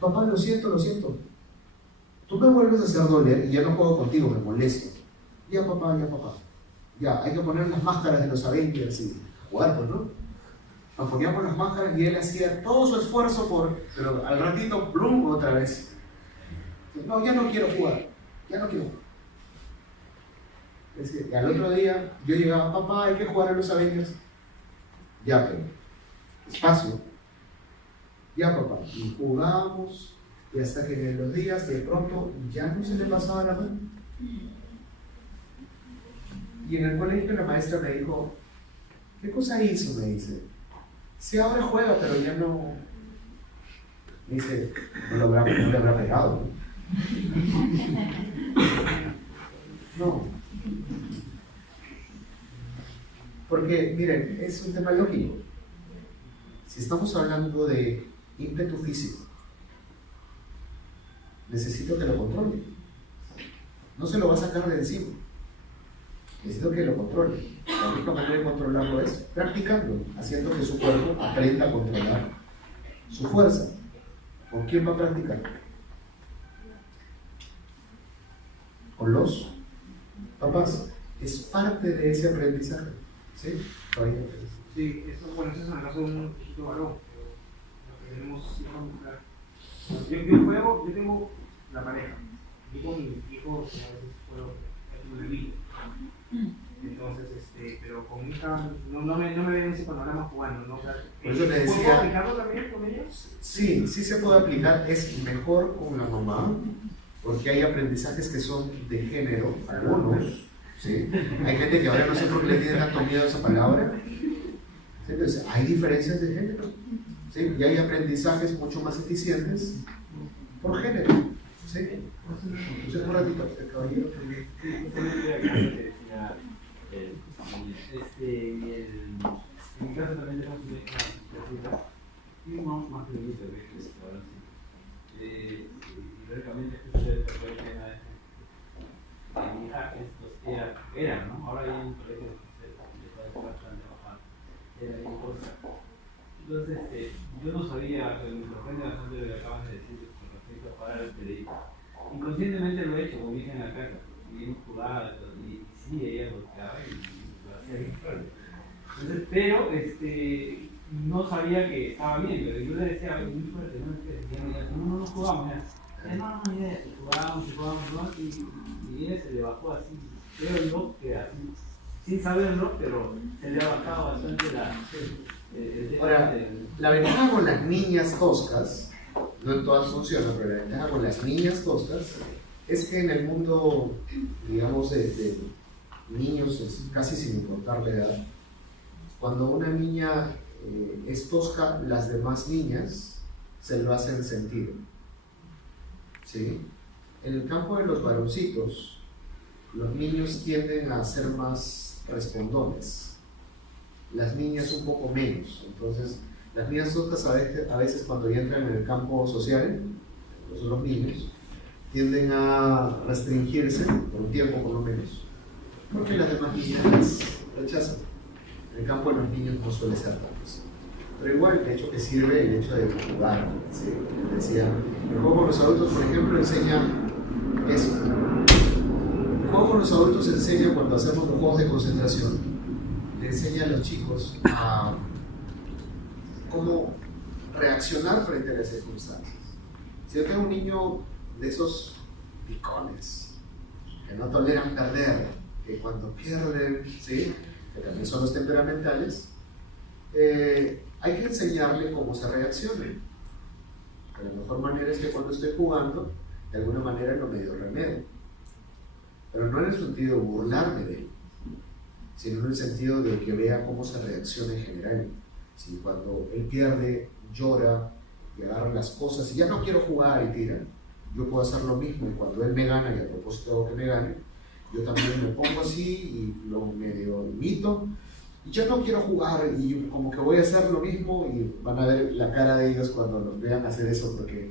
Papá, lo siento, lo siento. Tú me vuelves a hacer doler y ya no juego contigo, me molesto. Ya, papá, ya, papá. Ya, hay que poner las máscaras de los Avengers y jugar, pues, ¿no? Nos poníamos las máscaras y él hacía todo su esfuerzo pero al ratito, ¡plum!, otra vez. No, ya no quiero jugar, ya no quiero jugar. Y al otro día yo llegaba, papá, hay que jugar a los Avengers. Ya, pero, despacio. Ya, papá. Y jugábamos, y hasta que en los días de pronto ya no se le pasaba la mano. Y en el colegio la maestra me dijo, ¿qué cosa hizo? Me dice, sí, ahora juega, pero ya no. Me dice, no le habrá pegado. No. Porque, miren, es un tema lógico. Si estamos hablando de ímpetu físico, necesito que lo controle. No se lo va a sacar de encima. Necesito que lo controle. La única manera de controlarlo es practicando, haciendo que su cuerpo aprenda a controlar su fuerza. ¿Con quién va a practicar? Con los papás. Es parte de ese aprendizaje. ¿Sí? Sí, eso, bueno, eso es en el caso de un hijito varón. Lo que tenemos hijos mujer. Yo juego, yo tengo la pareja. Yo con mi hijo a veces juego en el vídeo. Entonces, pero con mi hija no me ven ese panorama jugando, ¿no? O sea, por eso le decía, ¿puedo aplicarlo también con ellos? Sí, sí se puede aplicar. Es mejor con la mamá, porque hay aprendizajes que son de género, algunos. ¿Sí? Hay gente que ahora no sé por qué le tiene tanto miedo a esa palabra. ¿Sí? Entonces, hay diferencias de género. ¿Sí? Y hay aprendizajes mucho más eficientes por género. ¿Sí? Entonces, un ratito, el caballero. En mi caso también tenemos una hija y un más pequeñito que es ahora sí. Y lógicamente ustedes se acuerdan de mi hija, era, ¿no? Ahora hay un colegio que está bastante bajado, era bien cosa. Entonces, yo no sabía, me sorprende bastante lo que acabas de decir con respecto a parar el periodista. Inconscientemente lo he hecho con mi hija en la casa, y hemos jugado, y sí, ella golpeaba y lo hacía bien fuerte. Entonces, pero no sabía que estaba bien, pero yo le decía muy fuerte, no jugamos, no, jugábamos, y ella se le bajó así, creo yo que así, sin saberlo, pero se le ha bajado bastante Ahora, la ventaja con las niñas toscas, no en todas funcionan, pero la ventaja con las niñas toscas es que en el mundo, digamos, de niños, casi sin importar la edad, cuando una niña es tosca, las demás niñas se lo hacen sentir. ¿Sí? En el campo de los varoncitos, los niños tienden a ser más respondones, las niñas un poco menos. Entonces, las niñas toscas a veces cuando ya entran en el campo social, los niños, tienden a restringirse por un tiempo por lo menos, porque las demás niñas las rechazan. En el campo de los niños no suele ser tanto así. Pero igual el hecho que sirve, el hecho de jugar, ¿sí? Decía, el juego con los adultos, por ejemplo, enseña eso. El juego con los adultos enseña, cuando hacemos los juegos de concentración, le enseña a los chicos a cómo reaccionar frente a las circunstancias. Si yo tengo un niño de esos picones, que no toleran perder, que cuando pierden, ¿sí?, que también son los temperamentales, hay que enseñarle cómo se reaccione. La mejor manera es que cuando estoy jugando, de alguna manera lo medio remedio. Pero no en el sentido de burlarme de él, sino en el sentido de que vea cómo se reacciona en general. Si cuando él pierde, llora y agarra las cosas y ya no quiero jugar y tira, yo puedo hacer lo mismo, y cuando él me gana, y a propósito de que me gane, yo también me pongo así y lo medio imito, y ya no quiero jugar, y como que voy a hacer lo mismo, y van a ver la cara de ellos cuando los vean hacer eso, porque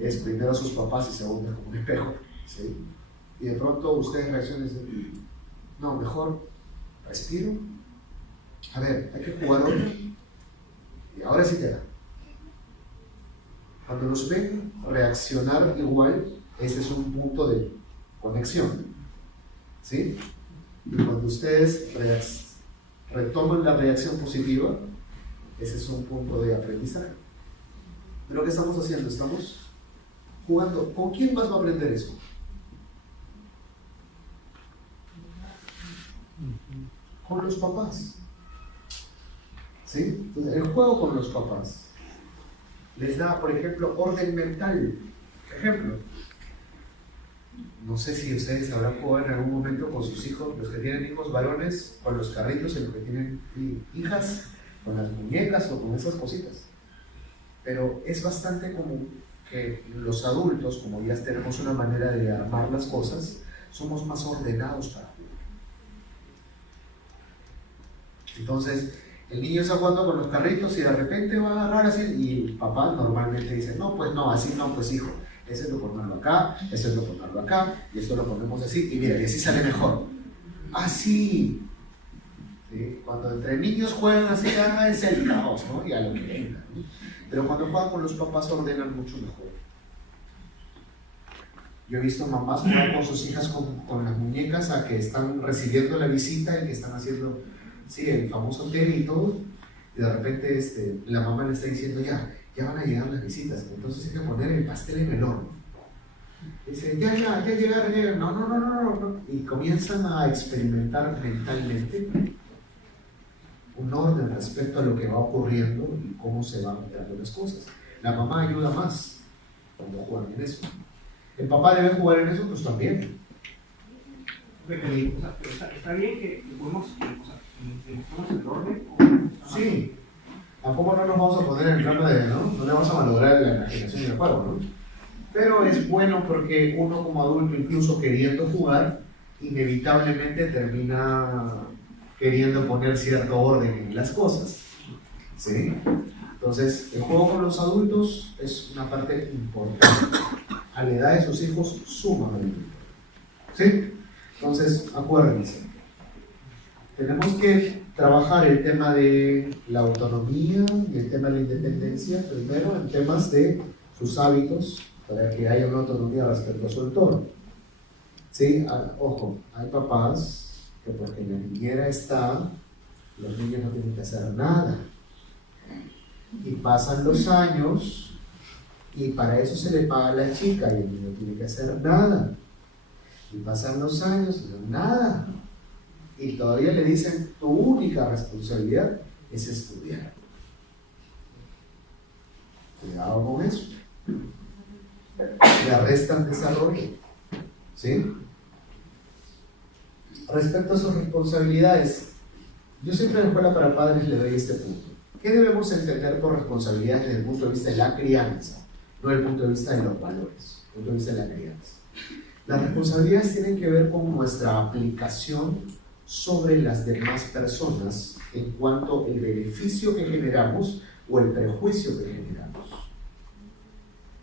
es primero a sus papás y segundo como un espejo, ¿sí? Y de pronto ustedes reaccionan y dicen, no, mejor respiro, a ver, hay que jugar hoy, y ahora sí queda. Cuando los ven reaccionar igual, ese es un punto de conexión, ¿sí? Y cuando ustedes retoman la reacción positiva, ese es un punto de aprendizaje. Pero ¿qué estamos haciendo? Estamos jugando. ¿Con quién más va a aprender eso? Con los papás, ¿sí? Entonces, el juego con los papás les da, por ejemplo, orden mental. Ejemplo, no sé si ustedes habrán jugado en algún momento con sus hijos, los que tienen hijos varones, con los carritos, y los que tienen hijas, con las muñecas o con esas cositas. Pero es bastante común que los adultos, como ya tenemos una manera de armar las cosas, somos más ordenados para jugar. Entonces, el niño está jugando con los carritos y de repente va a agarrar así, y el papá normalmente dice, no, pues no, así no, pues hijo, ese es lo ponerlo acá, ese es lo ponerlo acá, y esto lo ponemos así, y mira, y así sale mejor. Así. ¿Sí? Cuando entre niños juegan así, es el caos, ¿no? Y a lo que venga, ¿no? Pero cuando juegan con los papás ordenan mucho mejor. Yo he visto mamás jugar con sus hijas con las muñecas a que están recibiendo la visita y que están haciendo, sí, el famoso tele y todo, y de repente la mamá le está diciendo, ya van a llegar las visitas, entonces hay que poner el pastel en el horno. Dice, ya llegaron, no, y comienzan a experimentar mentalmente un orden respecto a lo que va ocurriendo y cómo se van dando las cosas. La mamá ayuda más cuando juegan en eso. ¿El papá debe jugar en eso? Pues también. Pero está bien que podemos, el orden. Sí. Tampoco no nos vamos a poner en el plano de, ¿no? No le vamos a malograr la imaginación y el juego, ¿no? Pero es bueno porque uno como adulto, incluso queriendo jugar, inevitablemente termina queriendo poner cierto orden en las cosas, ¿sí? Entonces, el juego con los adultos es una parte importante. A la edad de sus hijos, sumamente importante, ¿sí? Entonces, acuérdense, tenemos que trabajar el tema de la autonomía y el tema de la independencia, primero en temas de sus hábitos, para que haya una autonomía respecto a su entorno. ¿Sí? Ojo, hay papás que porque la niñera está, los niños no tienen que hacer nada. Y pasan los años y para eso se le paga a la chica y el niño no tiene que hacer nada. Y pasan los años y nada. Y todavía le dicen, tu única responsabilidad es estudiar. Cuidado con eso. Le restan desarrollo. ¿Sí? Respecto a sus responsabilidades, yo siempre en la escuela para padres le doy este punto. ¿Qué debemos entender por responsabilidades desde el punto de vista de la crianza? No desde el punto de vista de los valores, desde el punto de vista de la crianza. Las responsabilidades tienen que ver con nuestra aplicación sobre las demás personas en cuanto al beneficio que generamos o el prejuicio que generamos.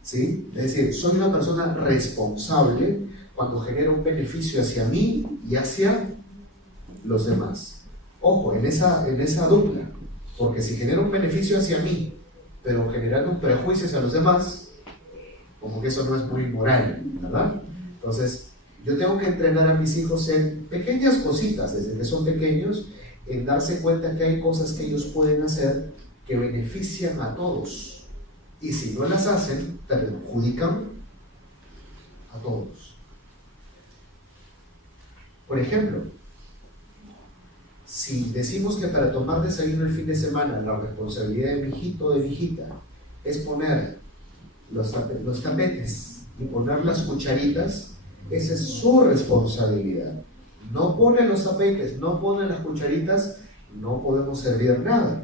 ¿Sí? Es decir, soy una persona responsable cuando genero un beneficio hacia mí y hacia los demás. Ojo, en esa dupla, porque si genero un beneficio hacia mí, pero generando un prejuicio hacia los demás, como que eso no es muy moral, ¿verdad? Entonces, yo tengo que entrenar a mis hijos en pequeñas cositas, desde que son pequeños, en darse cuenta que hay cosas que ellos pueden hacer que benefician a todos. Y si no las hacen, perjudican a todos. Por ejemplo, si decimos que para tomar desayuno el fin de semana la responsabilidad de mi hijito o de mi hijita es poner los tapetes y poner las cucharitas, esa es su responsabilidad. No pone los tapetes, no pone las cucharitas, no podemos servir nada.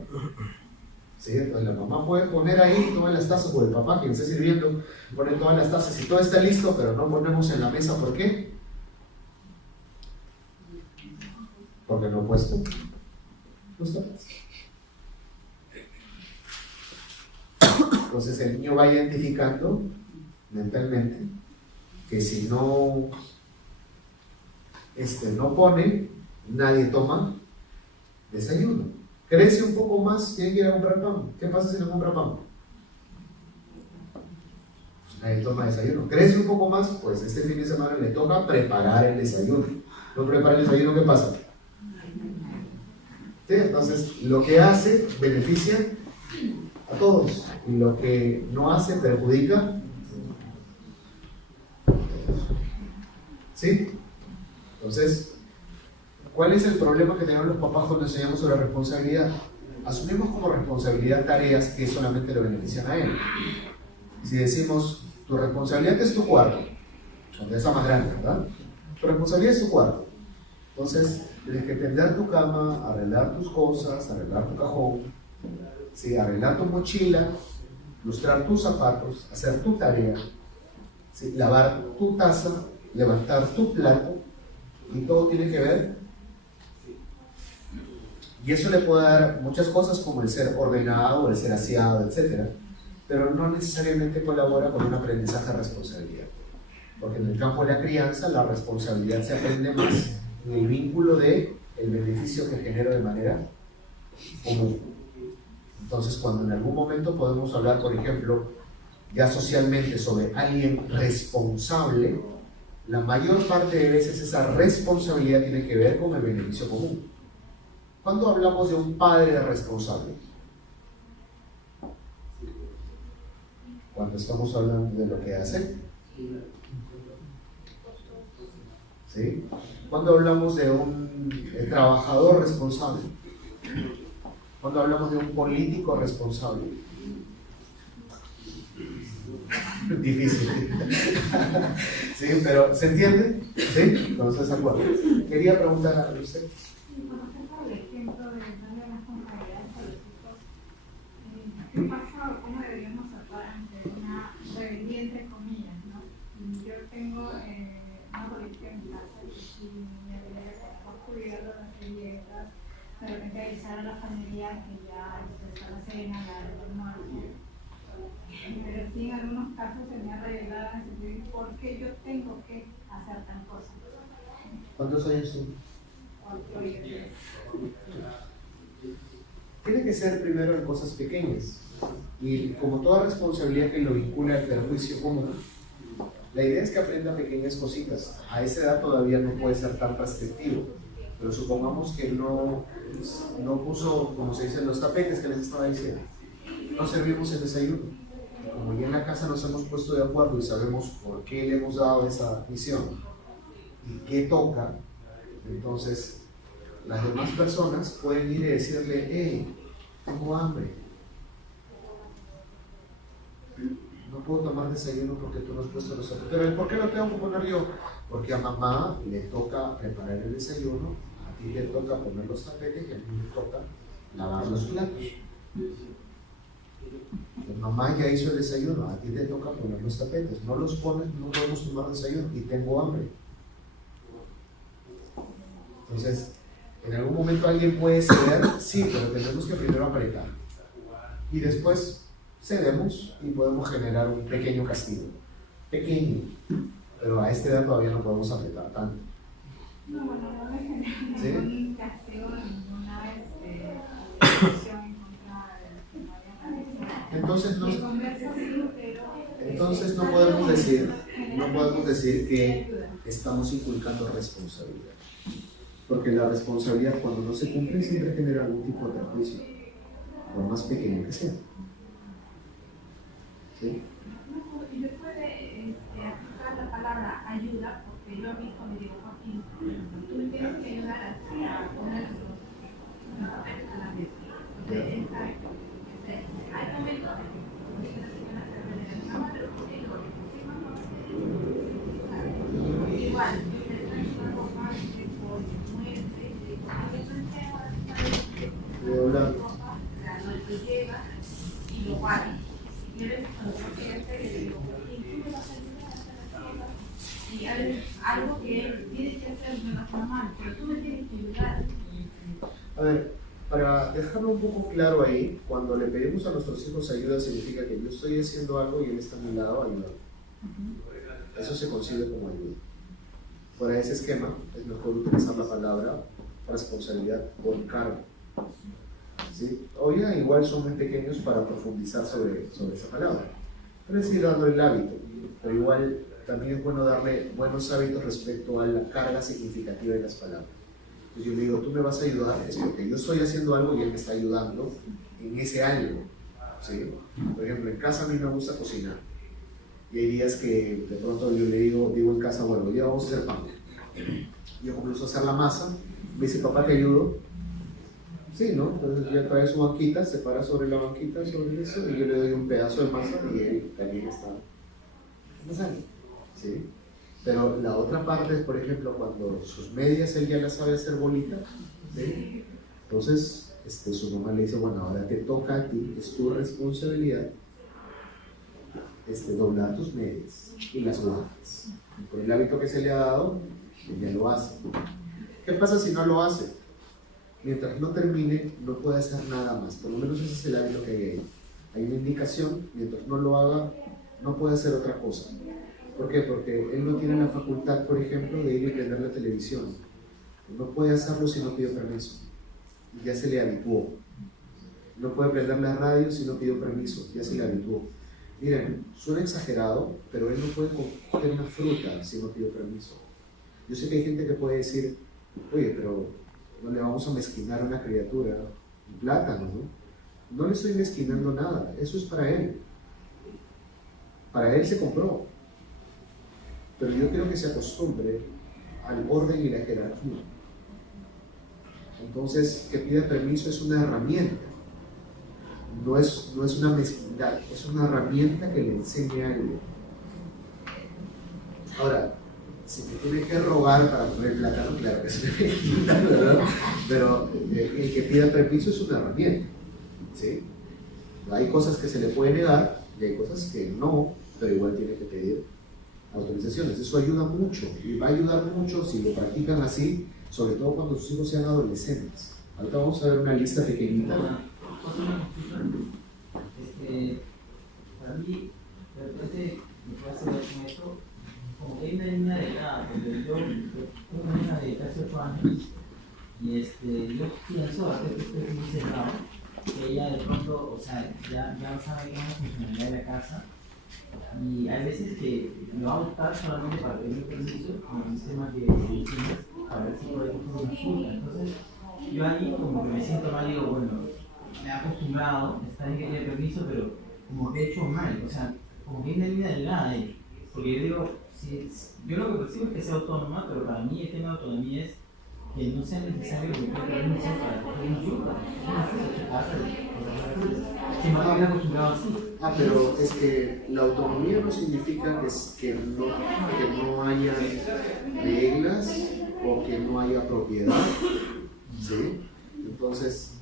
¿Sí? Entonces la mamá puede poner ahí todas las tazas, o el papá que esté sirviendo pone todas las tazas y todo está listo, pero no ponemos en la mesa. ¿Por qué? Porque no he puesto los tapetes. Entonces el niño va identificando mentalmente que si no no pone, nadie toma desayuno. Crece un poco más, tiene que ir a comprar pan. ¿Qué pasa si no compra pan? Nadie toma desayuno. Crece un poco más, pues este fin de semana le toca preparar el desayuno. No prepara el desayuno, ¿qué pasa? ¿Sí? Entonces, lo que hace beneficia a todos y lo que no hace perjudica. ¿Sí? Entonces, ¿cuál es el problema que tenemos los papás cuando enseñamos sobre responsabilidad? Asumimos como responsabilidad tareas que solamente le benefician a él. Si decimos, tu responsabilidad es tu cuarto, cuando es más grande, ¿verdad? Tu responsabilidad es tu cuarto. Entonces, tienes que tender tu cama, arreglar tus cosas, arreglar tu cajón, ¿sí? Arreglar tu mochila, lustrar tus zapatos, hacer tu tarea, ¿sí? Lavar tu taza, levantar tu plato, y todo tiene que ver. Y eso le puede dar muchas cosas como el ser ordenado, el ser aseado, etc. Pero no necesariamente colabora con un aprendizaje de responsabilidad. Porque en el campo de la crianza la responsabilidad se aprende más en el vínculo de el beneficio que genero de manera común. Entonces, cuando en algún momento podemos hablar, por ejemplo, ya socialmente sobre alguien responsable, la mayor parte de veces esa responsabilidad tiene que ver con el beneficio común. ¿Cuándo hablamos de un padre responsable? Cuando estamos hablando de lo que hace. ¿Sí? Cuando hablamos de un trabajador responsable. Cuando hablamos de un político responsable. Difícil. ¿Sí? Pero ¿se entiende? ¿Sí? Entonces, de acuerdo. Quería preguntar a usted. Por ejemplo, de darle responsabilidades a los hijos, ¿qué pasa o cómo deberíamos actuar ante una rebeldía entre comillas, ¿no? Yo tengo una política en mi casa que si mi abuela tenemos cuidado de las galletas, de repente avisar a la familia que ya está la cena, el almuerzo. Pero sí, en algunos casos se me ha revelado por qué yo tengo que hacer tan cosa. ¿Cuántos años son? Tiene que ser primero en cosas pequeñas. Y como toda responsabilidad que lo vincula al perjuicio común, la idea es que aprenda pequeñas cositas. A esa edad todavía no puede ser tan restrictivo. Pero supongamos que no puso, como se dice, los tapetes que les estaba diciendo. No servimos el desayuno. Como ya en la casa nos hemos puesto de acuerdo y sabemos por qué le hemos dado esa misión y qué toca, entonces las demás personas pueden ir y decirle, hey, tengo hambre, no puedo tomar desayuno porque tú no has puesto los zapatos. Pero ¿por qué lo tengo que poner yo? Porque a mamá le toca preparar el desayuno, a ti le toca poner los tapetes y a mí me toca lavar los platos. Mamá ya hizo el desayuno, a ti te toca poner los tapetes, no los pones, no podemos tomar desayuno y tengo hambre. Entonces, en algún momento alguien puede ceder, sí, pero tenemos que primero apretar. Y después cedemos y podemos generar un pequeño castigo. Pequeño, pero a esta edad todavía no podemos apretar tanto. No, bueno, no me genera ¿Sí? ningún castigo, ninguna acción en contra de lo que no había parecido. Entonces no podemos decir que estamos inculcando responsabilidad. Porque la responsabilidad cuando no se cumple siempre genera algún tipo de perjuicio, por más pequeño que sea. ¿Sí? Y después de aplicar la palabra ayuda, porque yo a mi hijo le digo, Joaquín, tú me tienes que ayudar a poner los papeles a la mesa. Entonces, hay momentos en que la señora se revela, no, pero ¿por qué no? mamá, pero tú me tienes que ayudar. A ver, para dejarlo un poco claro ahí, cuando le pedimos a nuestros hijos ayuda significa que yo estoy haciendo algo y él está a mi lado ayudando. Eso se concibe como ayuda. Fuera de ese esquema, es mejor utilizar la palabra responsabilidad o encargo. ¿Sí? O ya igual son muy pequeños para profundizar sobre esa palabra. Pero es ir dando el hábito. Pero igual también es bueno darle buenos hábitos respecto a la carga significativa de las palabras. Entonces yo le digo, tú me vas a ayudar, es porque yo estoy haciendo algo y él me está ayudando en ese algo. ¿Sí? Por ejemplo, en casa a mí me gusta cocinar. Y hay días que de pronto yo le digo en casa, bueno, hoy día vamos a hacer pan. Yo comienzo a hacer la masa, me dice, papá, ¿te ayudo? Sí, ¿no? Entonces ya trae su banquita, se para sobre la banquita, sobre eso, y yo le doy un pedazo de masa y él también está amasando. ¿Sí? Pero la otra parte es, por ejemplo, cuando sus medias él ya las sabe hacer bolita, ¿sí? Entonces su mamá le dice, bueno, ahora te toca a ti, es tu responsabilidad doblar tus medias y las bajas. Por el hábito que se le ha dado, ella lo hace. ¿Qué pasa si no lo hace? Mientras no termine, no puede hacer nada más. Por lo menos ese es el hábito que hay ahí. Hay una indicación, mientras no lo haga, no puede hacer otra cosa. ¿Por qué? Porque él no tiene la facultad, por ejemplo, de ir y prender la televisión. No puede hacerlo si no pidió permiso. Y ya se le habituó. No puede prender la radio si no pidió permiso. Ya se le habituó. Miren, suena exagerado, pero él no puede coger una fruta si no pidió permiso. Yo sé que hay gente que puede decir, oye, pero no le vamos a mezquinar a una criatura un plátano, ¿no? No le estoy mezquinando nada, eso es para él. Para él se compró. Pero yo quiero que se acostumbre al orden y la jerarquía. Entonces, que pida permiso es una herramienta. No es una mezquindad, es una herramienta que le enseña algo. Ahora, si me tiene que rogar para poner el plátano, claro que es una mezquindad, ¿verdad? Pero el que pida permiso es una herramienta, ¿sí? Hay cosas que se le puede negar y hay cosas que no, pero igual tiene que pedir autorizaciones. Eso ayuda mucho y va a ayudar mucho si lo practican así, sobre todo cuando sus hijos sean adolescentes. Ahorita vamos a ver una lista pequeñita. Para mí, de repente, me puede hacer con esto, como que hay una línea de edad, porque yo tengo una niña de casi 8 años, y yo pienso, a veces estoy muy cerrado, que ella de pronto, o sea, ya no sabe qué es la funcionalidad de la casa, y hay veces que lo va a buscar solamente para pedir permiso con el sistema de decisiones, para ver si por ahí una consulta. Entonces, yo ahí como que me siento mal, digo, bueno, me he acostumbrado, está bien que tiene permiso, pero como que he hecho mal, o sea, como que hay una línea delgada ahí. Porque yo digo, yo lo que percibo es que sea autónoma, pero para mí el tema de autonomía es que no sea necesario que tenga permiso para coger una fruta. Que no me había acostumbrado así. Pero es que la autonomía no significa que no haya reglas o que no haya propiedad, ¿sí? Entonces,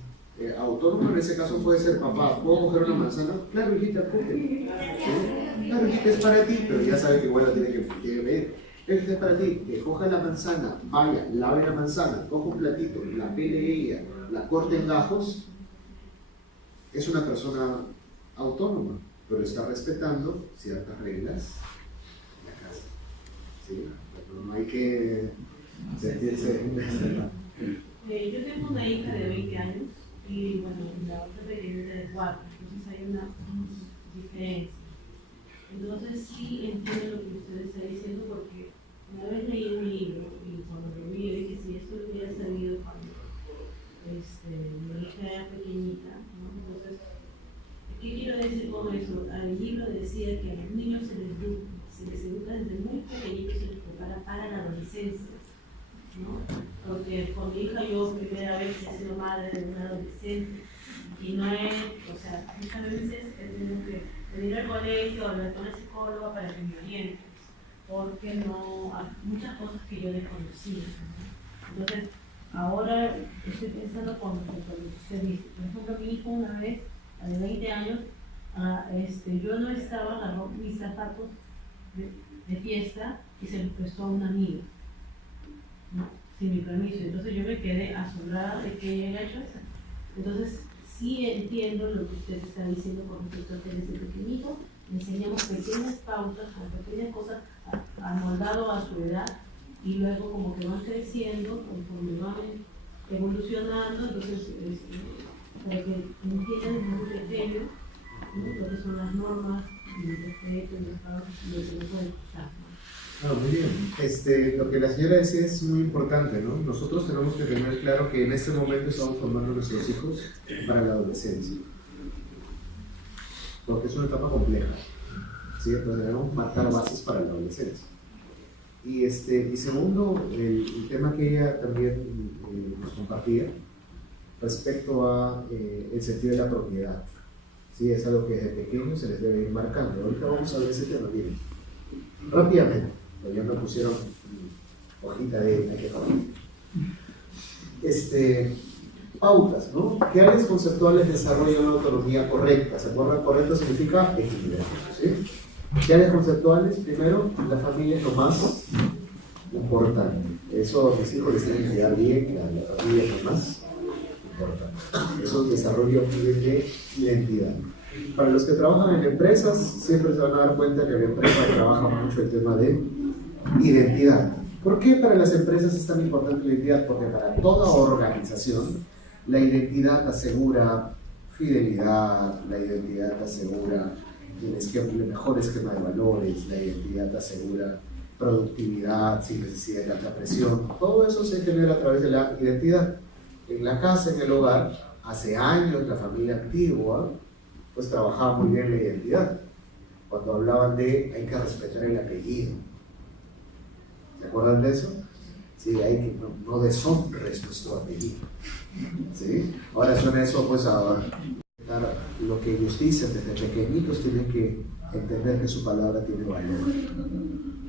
autónomo en ese caso puede ser papá, ¿puedo coger una manzana? Claro, hijita, coge. ¿Sí? Claro, hijita, es para ti, pero ya sabe que igual lo tiene que pedir. Hijita, es para ti, que coja la manzana, vaya, lave la manzana, coja un platito, la pele ella, la corte en gajos. Es una persona autónoma, pero está respetando ciertas reglas en la casa. ¿Sí? Pero no hay que sentirse. Yo tengo una hija de 20 años y bueno, la otra pequeñita de 4, entonces hay una diferencia. Entonces sí entiendo lo que usted está diciendo porque una vez leí un libro y cuando lo vi dije que si esto lo hubiera sabido cuando mi hija era pequeñita, ¿no? Entonces, ¿qué quiero decir con eso? El libro decía que a los niños se les educa desde muy pequeñitos, se les prepara para la adolescencia, ¿no? Porque con mi hija yo primera vez he sido madre de una adolescente y no es, o sea, muchas veces he tenido que venir al colegio, hablar con la psicóloga para que me oriente, porque no, hay muchas cosas que yo desconocía, ¿no? Entonces, ahora estoy pensando con lo que usted dice. Por ejemplo, mi hijo una vez, a los 20 años, yo no estaba, agarró mis zapatos de fiesta y se los prestó a una amiga, ¿no? sin mi permiso. Entonces yo me quedé asombrada de que ella haya hecho eso. Entonces sí entiendo lo que usted está diciendo con respecto a que desde pequeñito enseñamos pequeñas pautas, con pequeñas cosas amoldado a su edad, y luego como que van creciendo, conforme van evolucionando, entonces para que entiendan desde muy pequeño, ¿no?, lo que son las normas, el respeto, las pautas, lo que no pueden pasar, ¿no? Muy bien. Lo que la señora decía es muy importante, ¿no? Nosotros tenemos que tener claro que en este momento estamos formando a nuestros hijos para la adolescencia, porque es una etapa compleja, ¿sí? Entonces debemos marcar bases para la adolescencia. Y segundo, el tema que ella también nos compartía respecto a el sentido de la propiedad, ¿sí? Es algo que desde pequeños se les debe ir marcando. Ahorita vamos a ver ese tema, miren, rápidamente. Ya me pusieron hojita de pautas, ¿no? ¿Qué áreas conceptuales desarrollan una autonomía correcta? ¿Se acuerdan? Correcto significa equilibrado, ¿sí? ¿Qué áreas conceptuales? Primero, la familia es lo más importante. Eso a mis hijos les tienen que quedar bien, la familia es lo más importante. Eso es desarrollo de identidad. Para los que trabajan en empresas, siempre se van a dar cuenta que la empresa trabaja mucho el tema de identidad. ¿Por qué para las empresas es tan importante la identidad? Porque para toda organización la identidad asegura fidelidad, la identidad asegura el mejor esquema de valores, la identidad asegura productividad sin necesidad de tanta presión. Todo eso se genera a través de la identidad. En la casa, en el hogar, hace años la familia antigua pues trabajaba muy bien la identidad. Cuando hablaban de hay que respetar el apellido. ¿Se acuerdan de eso? Sí, hay que no deshonres nuestro apellido. ¿Sí? Ahora suena eso pues a lo que ellos dicen desde pequeñitos, tienen que entender que su palabra tiene valor.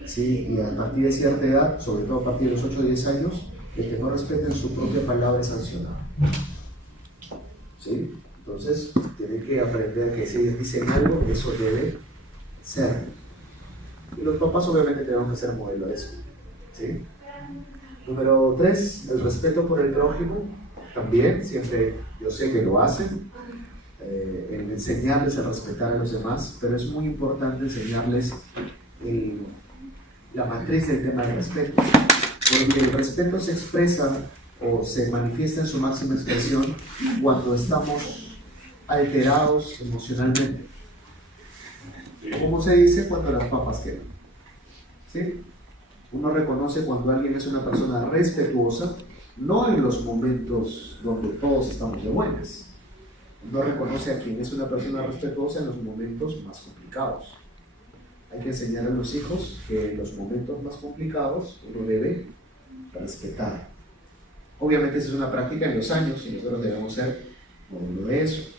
¿Sí? Y a partir de cierta edad, sobre todo a partir de los 8 o 10 años, el que no respeten su propia palabra es sancionado. ¿Sí? Entonces, tienen que aprender que si ellos dicen algo, eso debe ser. Y los papás obviamente tenemos que ser modelo de eso. ¿Sí? Número 3, el respeto por el prójimo. También, siempre yo sé que lo hacen, el enseñarles a respetar a los demás, pero es muy importante enseñarles la matriz del tema del respeto, porque el respeto se expresa o se manifiesta en su máxima expresión cuando estamos alterados emocionalmente. ¿Cómo se dice? Cuando las papas quedan. ¿Sí? Uno reconoce cuando alguien es una persona respetuosa, no en los momentos donde todos estamos de buenas. Uno reconoce a quien es una persona respetuosa en los momentos más complicados. Hay que enseñar a los hijos que en los momentos más complicados uno debe respetar. Obviamente esa es una práctica en los años y nosotros debemos ser modelo de eso.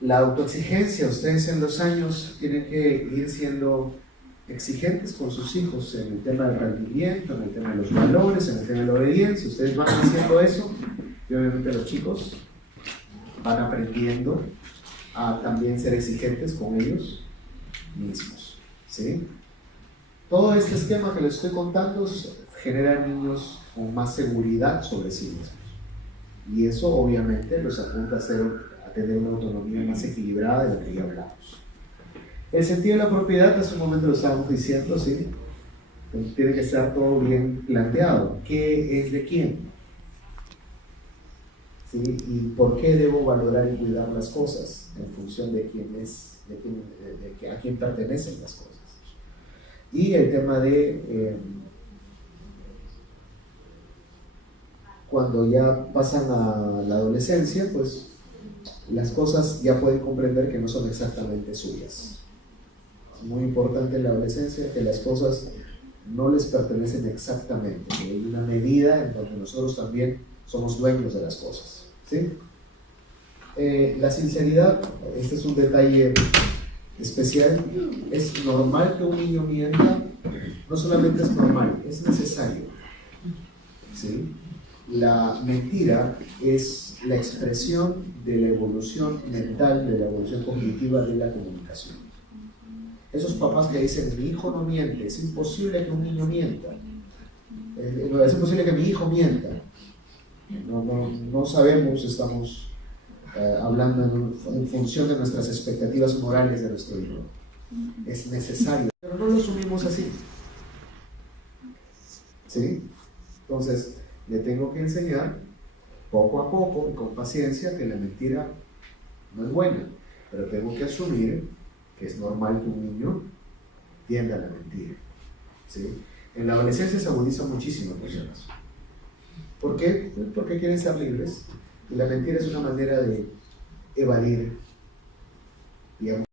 La autoexigencia, ustedes en los años tienen que ir siendo exigentes con sus hijos en el tema del rendimiento, en el tema de los valores, en el tema de la obediencia. Ustedes van haciendo eso y obviamente los chicos van aprendiendo a también ser exigentes con ellos mismos. ¿Sí? Todo este esquema que les estoy contando genera niños con más seguridad sobre sí mismos. Y eso obviamente los apunta a tener una autonomía más equilibrada de lo que ya hablamos. El sentido de la propiedad, hace un momento lo estábamos diciendo, ¿sí? Tiene que estar todo bien planteado. ¿Qué es de quién? ¿Sí? ¿Y por qué debo valorar y cuidar las cosas? En función de quién es, a quién pertenecen las cosas. Y el tema de cuando ya pasan a la adolescencia, pues las cosas ya pueden comprender que no son exactamente suyas. Es muy importante en la adolescencia que las cosas no les pertenecen exactamente, que hay una medida en donde nosotros también somos dueños de las cosas. ¿Sí? La sinceridad, este es un detalle especial, es normal que un niño mienta, no solamente es normal, es necesario. ¿Sí? La mentira es la expresión de la evolución mental, de la evolución cognitiva de la comunicación. Esos papás que dicen, mi hijo no miente, es imposible que un niño mienta. Es posible que mi hijo mienta. No sabemos, estamos hablando en función de nuestras expectativas morales de nuestro hijo. Es necesario, pero no lo asumimos así. ¿Sí? Entonces, le tengo que enseñar poco a poco y con paciencia que la mentira no es buena, pero tengo que asumir que es normal que un niño tienda a la mentira. ¿Sí? En la adolescencia se agudiza muchísimo personas. ¿Por qué? Porque quieren ser libres y la mentira es una manera de evadir, digamos,